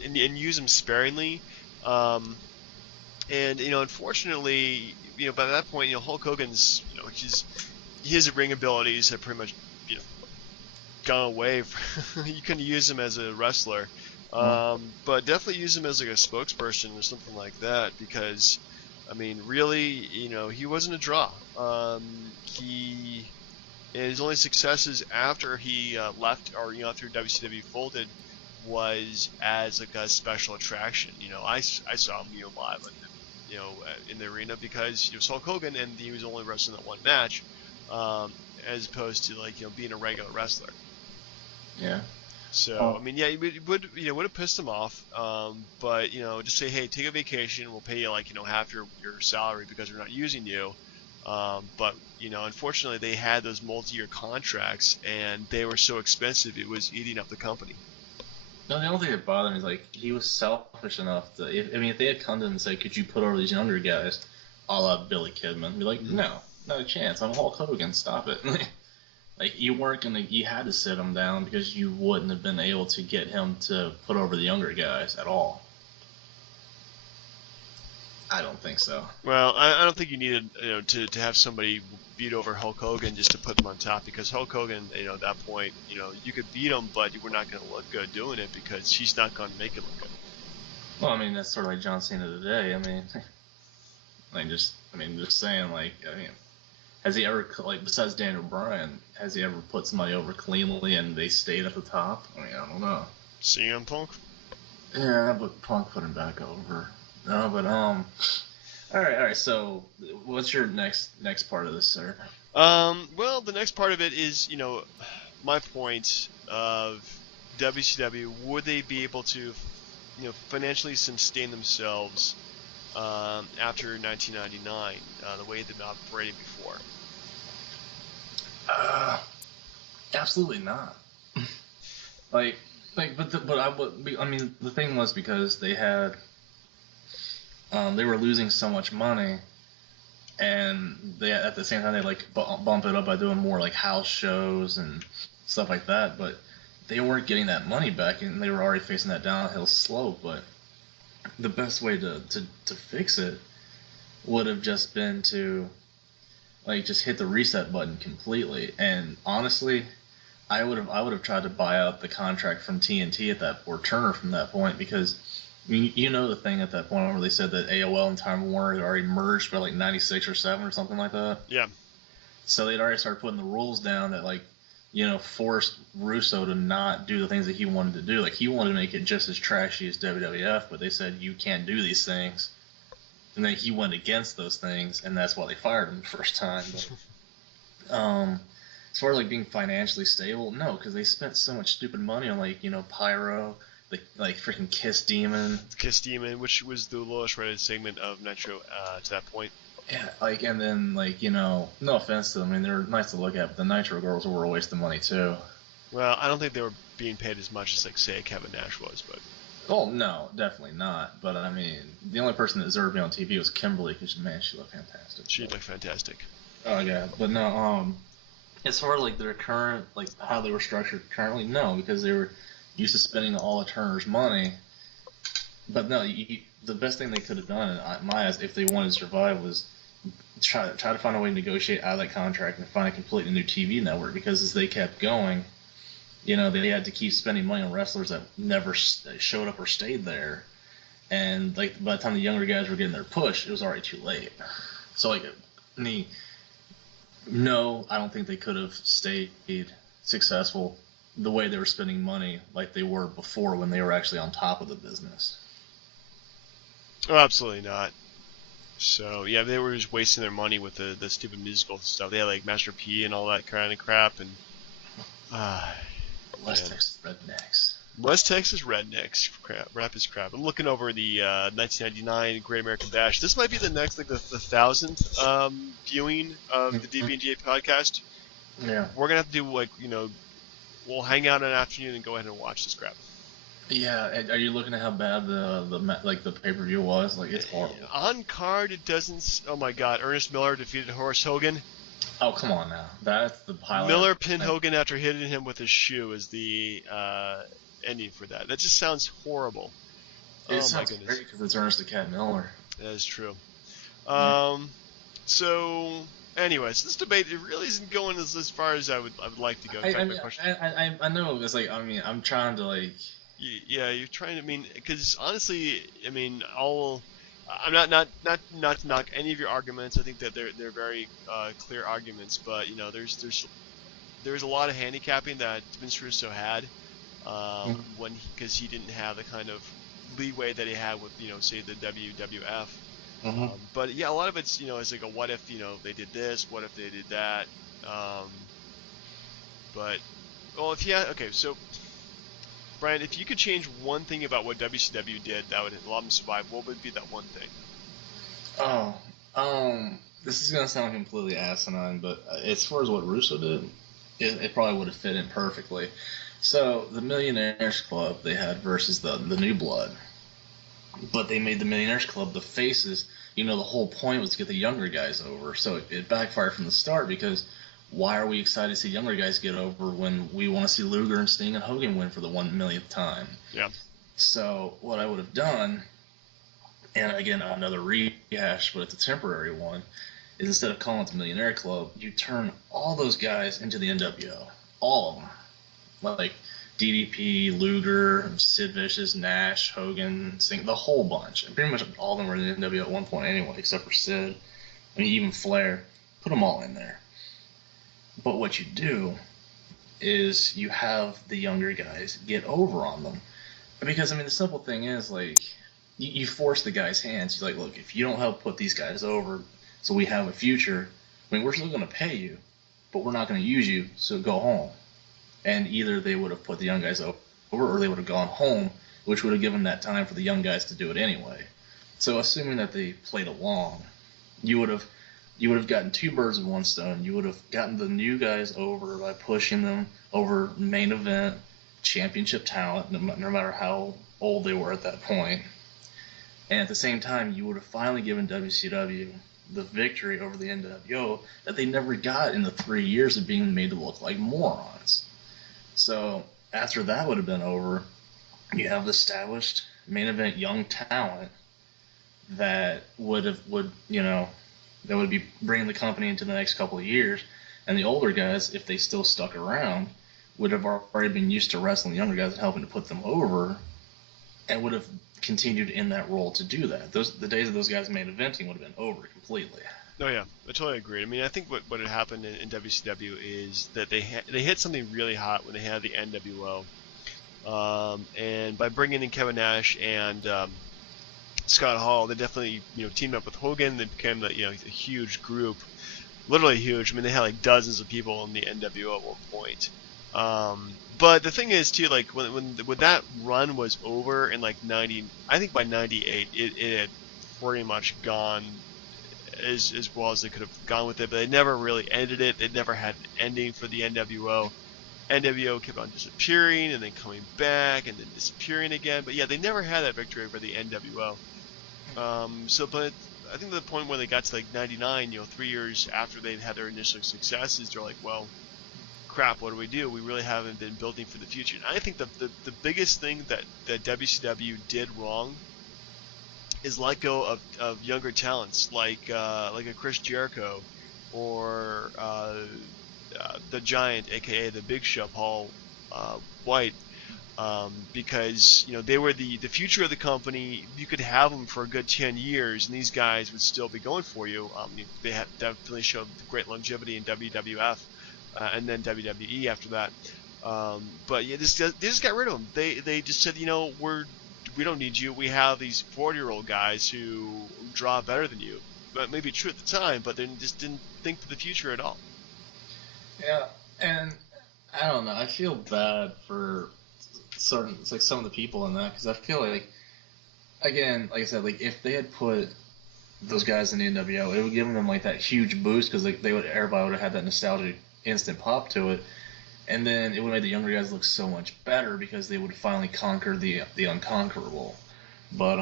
and use him sparingly. And unfortunately, by that point, Hulk Hogan's, his ring abilities have pretty much, gone away. You couldn't use him as a wrestler, but definitely use him as a spokesperson or something like that, because, I mean, really, he wasn't a draw. His only successes after he left, or after WCW folded, was as a special attraction. I saw him live, in the arena, because he was Hulk Hogan and he was only wrestling that one match, as opposed to being a regular wrestler. Yeah. So I mean, yeah, it would have pissed him off. But just say, hey, take a vacation. We'll pay you half your salary because we're not using you. But unfortunately, they had those multi-year contracts, and they were so expensive it was eating up the company. No, the only thing that bothered me is he was selfish enough to. If they had come to him and said, "Could you put over these younger guys, a la Billy Kidman?" Be like, "No, not a chance. I'm Hulk Hogan. Stop it." You weren't gonna. You had to sit him down because you wouldn't have been able to get him to put over the younger guys at all. I don't think so. Well, I don't think you needed to have somebody beat over Hulk Hogan just to put them on top, because Hulk Hogan, at that point, you could beat him, but you were not going to look good doing it because he's not going to make it look good. Well, I mean, that's sort of like John Cena today. I mean, just saying, has he ever, besides Daniel Bryan, has he ever put somebody over cleanly and they stayed at the top? I mean, I don't know. CM Punk? Yeah, but Punk put him back over. No, but all right. So, what's your next part of this, sir? Well, the next part of it is, my point of WCW. Would they be able to financially sustain themselves after 1999, the way they've been operating before? Absolutely not. like, the thing was because they had, they were losing so much money, and they at the same time they like bump it up by doing more like house shows and stuff like that, but they weren't getting that money back, and they were already facing that downhill slope. But the best way to fix it would have just been to like just hit the reset button completely. And honestly, I would have tried to buy out the contract from TNT at that, or Turner from that point, because you know the thing at that point where they said that AOL and Time Warner had already merged by like 96 or 7 or something like that. Yeah. So they'd already started putting the rules down that like, forced Russo to not do the things that he wanted to do. Like, he wanted to make it just as trashy as WWF, but they said you can't do these things. And then he went against those things, and that's why they fired him the first time. But, as far as like being financially stable, no, because they spent so much stupid money on like Pyro, like freaking Kiss Demon. Kiss Demon, which was the lowest rated segment of Nitro to that point. Yeah, like, and then like no offense to them, I mean they're nice to look at, but the Nitro girls were a waste of money too. Well, I don't think they were being paid as much as like say Kevin Nash was, but. Oh no, definitely not. But I mean, the only person that deserved to be on TV was Kimberly, because man, she looked fantastic. She looked fantastic. Oh yeah, but no. As far as like their current, like how they were structured currently, no, because they were used to spending all of Turner's money. But no, the best thing they could have done, in my eyes, if they wanted to survive, was try to find a way to negotiate out of that contract and find a completely new TV network. Because as they kept going, they had to keep spending money on wrestlers that never showed up or stayed there. And like by the time the younger guys were getting their push, it was already too late. So like, no, I don't think they could have stayed successful the way they were spending money like they were before, when they were actually on top of the business. Oh, absolutely not. So yeah, they were just wasting their money with the stupid musical stuff. They had like Master P and all that kind of crap, and West Texas Rednecks. West Texas Rednecks, rap is crap. I'm looking over the 1999 Great American Bash. This might be the next, like the 1,000th viewing of the DB&J podcast. Yeah. We're gonna have to do like we'll hang out in an afternoon and go ahead and watch this crap. Yeah. Are you looking at how bad the pay-per-view was? Like, it's horrible. On card, it doesn't. Oh my God! Ernest Miller defeated Horace Hogan. Oh, come on now. That's the pilot. Miller pinned Hogan after hitting him with his shoe as the ending for that. That just sounds horrible. It sounds great because it's Ernest the Cat Miller. That is true. So, anyways, this debate, it really isn't going as far as I would like to go. I know. It's like, I'm trying to like. Yeah, you're trying to. Because honestly, I'm not to knock any of your arguments. I think that they're very clear arguments, but there's a lot of handicapping that Vince Russo had because he didn't have the kind of leeway that he had with say the WWF. But yeah, a lot of it's it's like a what if they did this, what if they did that. But okay, so Brian, if you could change one thing about what WCW did that would allow them to survive, what would be that one thing? This is gonna sound completely asinine, but as far as what Russo did, it probably would have fit in perfectly. So the Millionaires Club they had versus the New Blood, but they made the Millionaires Club the faces. The whole point was to get the younger guys over. So it backfired from the start, because why are we excited to see younger guys get over when we want to see Luger and Sting and Hogan win for the 1,000,000th time? Yeah. So what I would have done, and again another rehash, but it's a temporary one, is instead of calling it the Millionaire Club, you turn all those guys into the NWO. All of them. Like DDP, Luger, Sid Vicious, Nash, Hogan, Sting, the whole bunch. And pretty much all of them were in the NWO at one point anyway, except for Sid. Even Flair. Put them all in there. But what you do is you have the younger guys get over on them. Because, the simple thing is, like, you force the guy's hands. You're like, look, if you don't help put these guys over so we have a future, we're still going to pay you, but we're not going to use you, so go home. And either they would have put the young guys over, or they would have gone home which would have given that time for the young guys to do it anyway. So assuming that they played along, you would have gotten two birds with one stone. You would have gotten the new guys over by pushing them over main event championship talent, no matter how old they were at that point. And at the same time, you would have finally given WCW the victory over the NWO that they never got in the 3 years of being made to look like morons. So after that would have been over, you have established main event young talent that would be bringing the company into the next couple of years, and the older guys, if they still stuck around, would have already been used to wrestling the younger guys and helping to put them over, and would have continued in that role to do that. The days of those guys main eventing would have been over completely. Oh yeah, I totally agree. I mean, I think what had happened in WCW is that they hit something really hot when they had the NWO, and by bringing in Kevin Nash and Scott Hall, they definitely teamed up with Hogan. They became a huge group, literally huge. I mean, they had like dozens of people in the NWO at one point. But the thing is too, like when that run was over in like 90, I think by 98 it had pretty much gone as well as they could have gone with it. But they never really ended it. They never had an ending for the NWO. NWO kept on disappearing and then coming back and then disappearing again. But yeah, they never had that victory over the NWO. But I think the point when they got to like 99, 3 years after they'd had their initial successes, they're like, well, crap, what do? We really haven't been building for the future. And I think the biggest thing that WCW did wrong is let go of younger talents like a Chris Jericho or the Giant, aka the Big Show, Paul White, because they were the future of the company. You could have them for a good 10 years, and these guys would still be going for you. They have definitely showed great longevity in WWF. And then WWE after that. But yeah, they just got rid of them. They just said, we don't need you. We have these 40-year-old guys who draw better than you. That may be true at the time, but they just didn't think for the future at all. Yeah, and I don't know. I feel bad for some of the people in that, because I feel like, again, like I said, like if they had put those guys in the NWO, it would give them like that huge boost, because everybody would have had that nostalgic instant pop to it, and then it would have made the younger guys look so much better because they would finally conquer the unconquerable. But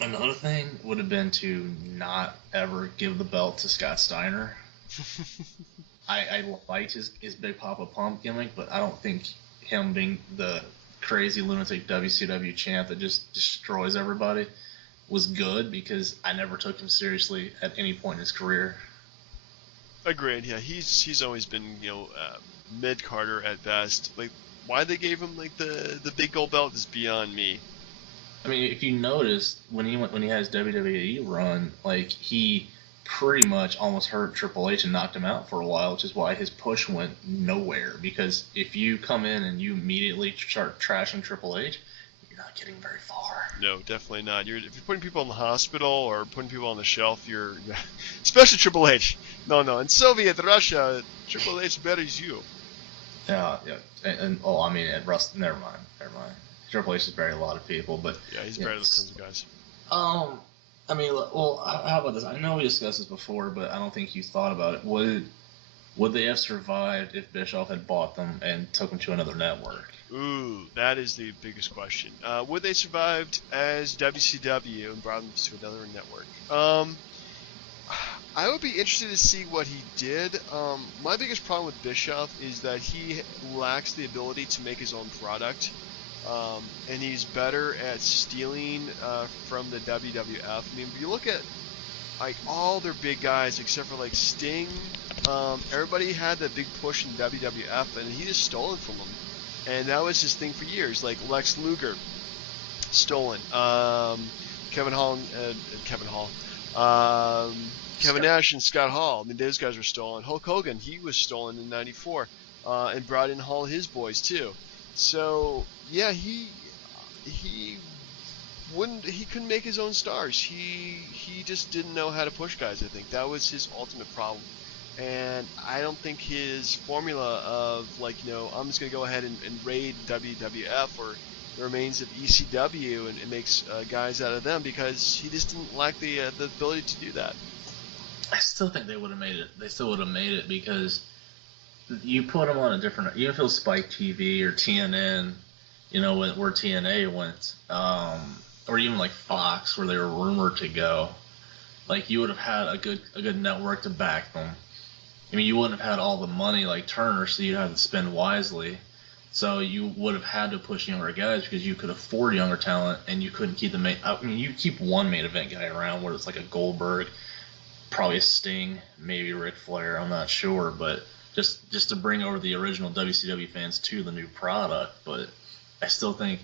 another thing would have been to not ever give the belt to Scott Steiner. I liked his Big Papa Pump gimmick, but I don't think him being the crazy lunatic WCW champ that just destroys everybody was good, because I never took him seriously at any point in his career. Agreed. Yeah, he's always been mid Carter at best. Like, why they gave him like the big gold belt is beyond me. I mean, if you noticed when he had his WWE run, like he pretty much almost hurt Triple H and knocked him out for a while, which is why his push went nowhere. Because if you come in and you immediately start trashing Triple H, you're not getting very far. No, definitely not. If you're putting people in the hospital or putting people on the shelf, you're especially Triple H. No. In Soviet Russia, Triple H buries you. Yeah. And at Rust, never mind. Triple H has buried a lot of people, but yeah, he's buried tons of guys. I mean, well, how about this? I know we discussed this before, but I don't think you thought about it. Would they have survived if Bischoff had bought them and took them to another network? Ooh, that is the biggest question. Would they survived as WCW and brought them to another network? I would be interested to see what he did. My biggest problem with Bischoff is that he lacks the ability to make his own product. And he's better at stealing from the WWF. I mean, if you look at like all their big guys except for like Sting, everybody had that big push in WWF, and he just stole it from them. And that was his thing for years. Like Lex Luger, stolen. Kevin Nash and Scott Hall. I mean, those guys were stolen. Hulk Hogan, he was stolen in '94, and brought in all his boys too. So yeah, he couldn't make his own stars. He just didn't know how to push guys. I think that was his ultimate problem. And I don't think his formula of like, I'm just gonna go ahead and raid WWF or the remains of ECW and makes guys out of them because he just didn't lack the ability to do that. I still think they would have made it. They still would have made it because you put them on a different, even if it was Spike TV or TNN, where TNA went, or even like Fox, where they were rumored to go. Like, you would have had a good network to back them. I mean, you wouldn't have had all the money like Turner, so you'd have to spend wisely. So you would have had to push younger guys because you could afford younger talent, and you couldn't keep the main. I mean, you keep one main event guy around, where it's like a Goldberg, probably a Sting, maybe Ric Flair. I'm not sure, but just to bring over the original WCW fans to the new product. But I still think,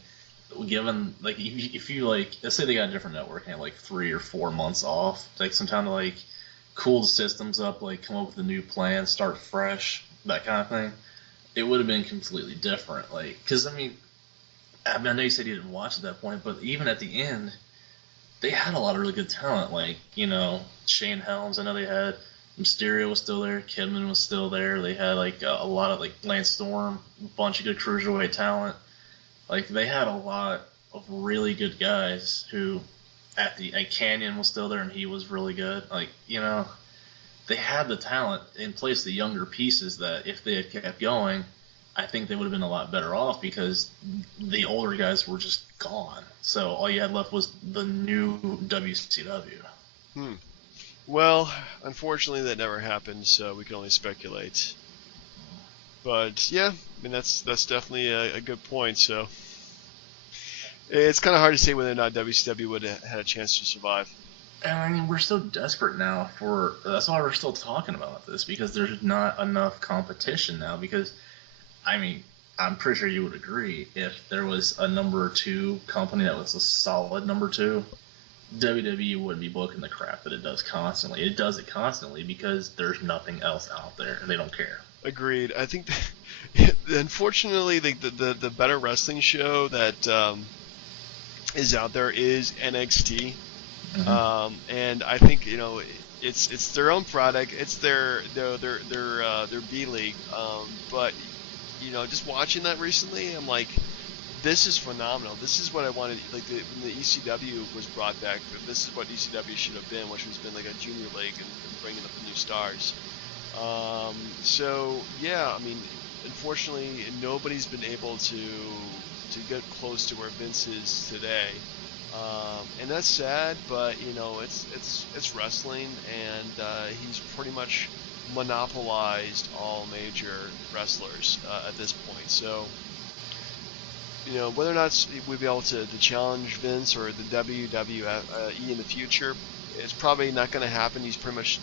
given, like, if you like, let's say they got a different network and had like 3 or 4 months off, take some time to like cool the systems up, like come up with a new plan, start fresh, that kind of thing, it would have been completely different. Like, because I know you said you didn't watch at that point, but even at the end, they had a lot of really good talent. Like, Shane Helms, I know they had. Mysterio was still there. Kidman was still there. They had like a lot of like Lance Storm, a bunch of good cruiserweight talent. Like, they had a lot of really good guys who, Canyon was still there and he was really good. Like, they had the talent in place, the younger pieces, that if they had kept going, I think they would have been a lot better off because the older guys were just gone. So all you had left was the new WCW. Well, unfortunately, that never happened, so we can only speculate. But yeah, I mean that's definitely a good point. So it's kind of hard to say whether or not WCW would have had a chance to survive. And I mean, we're so desperate now that's why we're still talking about this, because there's not enough competition now. Because, I mean, I'm pretty sure you would agree, if there was a number 2 company that was a solid number 2, WWE wouldn't be booking the crap that it does constantly. It does it constantly because there's nothing else out there, and they don't care. Agreed. I think, unfortunately, the better wrestling show that is out there is NXT. Mm-hmm. And I think it's their own product. It's their B League. But just watching that recently, I'm like, this is phenomenal. This is what I wanted. Like when the ECW was brought back, this is what ECW should have been, which has been like a junior league and bringing up the new stars. So yeah, I mean, unfortunately, nobody's been able to get close to where Vince is today. And that's sad, but it's wrestling, and he's pretty much monopolized all major wrestlers at this point. So, whether or not we'll be able to challenge Vince or the WWE in the future, it's probably not going to happen. He's pretty much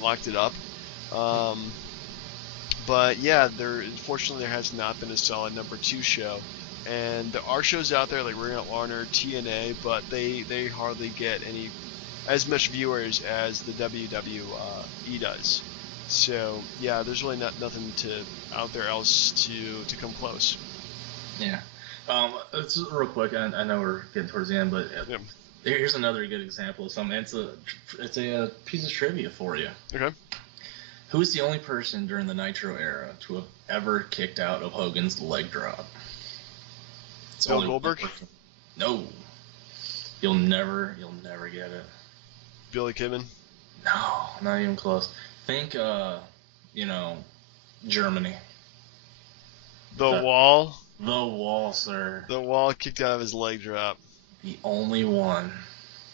locked it up. But yeah, unfortunately there has not been a solid number 2 show. And there are shows out there like Ring of Honor, TNA, but they hardly get as much viewers as the WWE does. So yeah, there's really nothing out there else to come close. Yeah. It's real quick. I know we're getting towards the end, but here's another good example of something. It's a piece of trivia for you. Okay. Who is the only person during the Nitro era to have ever kicked out of Hogan's leg drop? Bill Goldberg? No. You'll never get it. Billy Kidman? No, not even close. Think, Germany. The Wall? The Wall, sir. The Wall kicked out of his leg drop. The only one.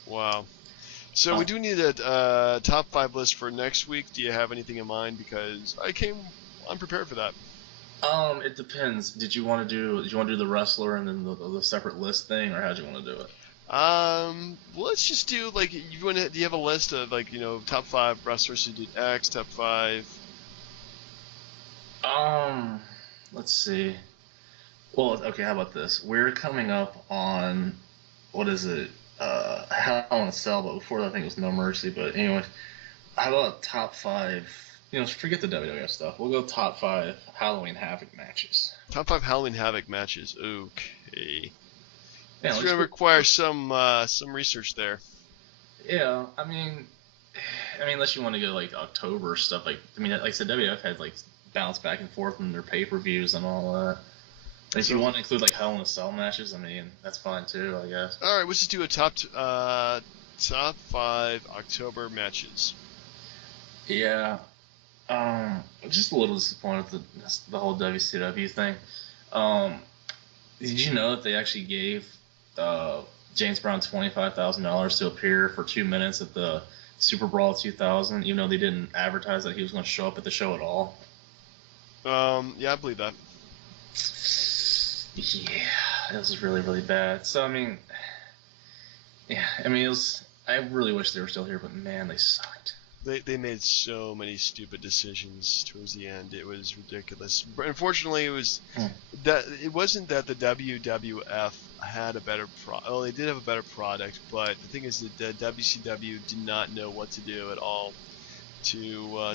Wow. So we do need a top 5 list for next week. Do you have anything in mind? Because I came unprepared for that. It depends. Did you want to do the wrestler and then the separate list thing, or how'd you want to do it? Well, let's just do do you have a list of top 5 wrestlers who did X, top 5? Let's see. Well, okay, how about this? We're coming up on, what is it? Hell in a Cell, but before that I think it was No Mercy. But anyway, how about top 5? Forget the WWF stuff. We'll go top 5 Halloween Havoc matches. Top 5 Halloween Havoc matches. Okay. Yeah, it's going to require some research there. Yeah, I mean, unless you want to go like October stuff. Like I said, WWF had like bounce back and forth in their pay-per-views and all that. If you want to include like Hell in a Cell matches, I mean that's fine too, I guess. All right, let's just do a top 5 October matches. Yeah. Just a little disappointed with the whole WCW thing. Did you know that they actually gave James Brown $25,000 to appear for 2 minutes at the Super Brawl 2000, even though they didn't advertise that he was going to show up at the show at all? Yeah, I believe that. Yeah, it was really, really bad. So, I mean, it was. I really wish they were still here, but man, they sucked. They made so many stupid decisions towards the end. It was ridiculous. But unfortunately, it wasn't that the WWF had a better they did have a better product, but the thing is that the WCW did not know what to do at all to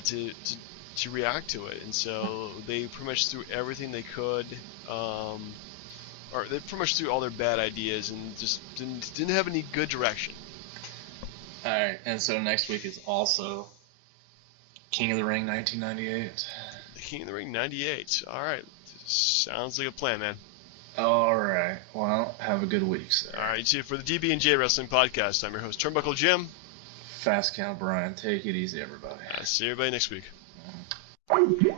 react to it, and so they pretty much threw everything they could, or they pretty much threw all their bad ideas and just didn't have any good direction. Alright, and so next week is also King of the Ring 1998. King of the Ring 98. Alright. Sounds like a plan, man. Alright. Well, have a good week, sir. Alright, so for the DB&J Wrestling Podcast, I'm your host, Turnbuckle Jim. Fast Count Brian. Take it easy, everybody. See everybody next week. Mm-hmm.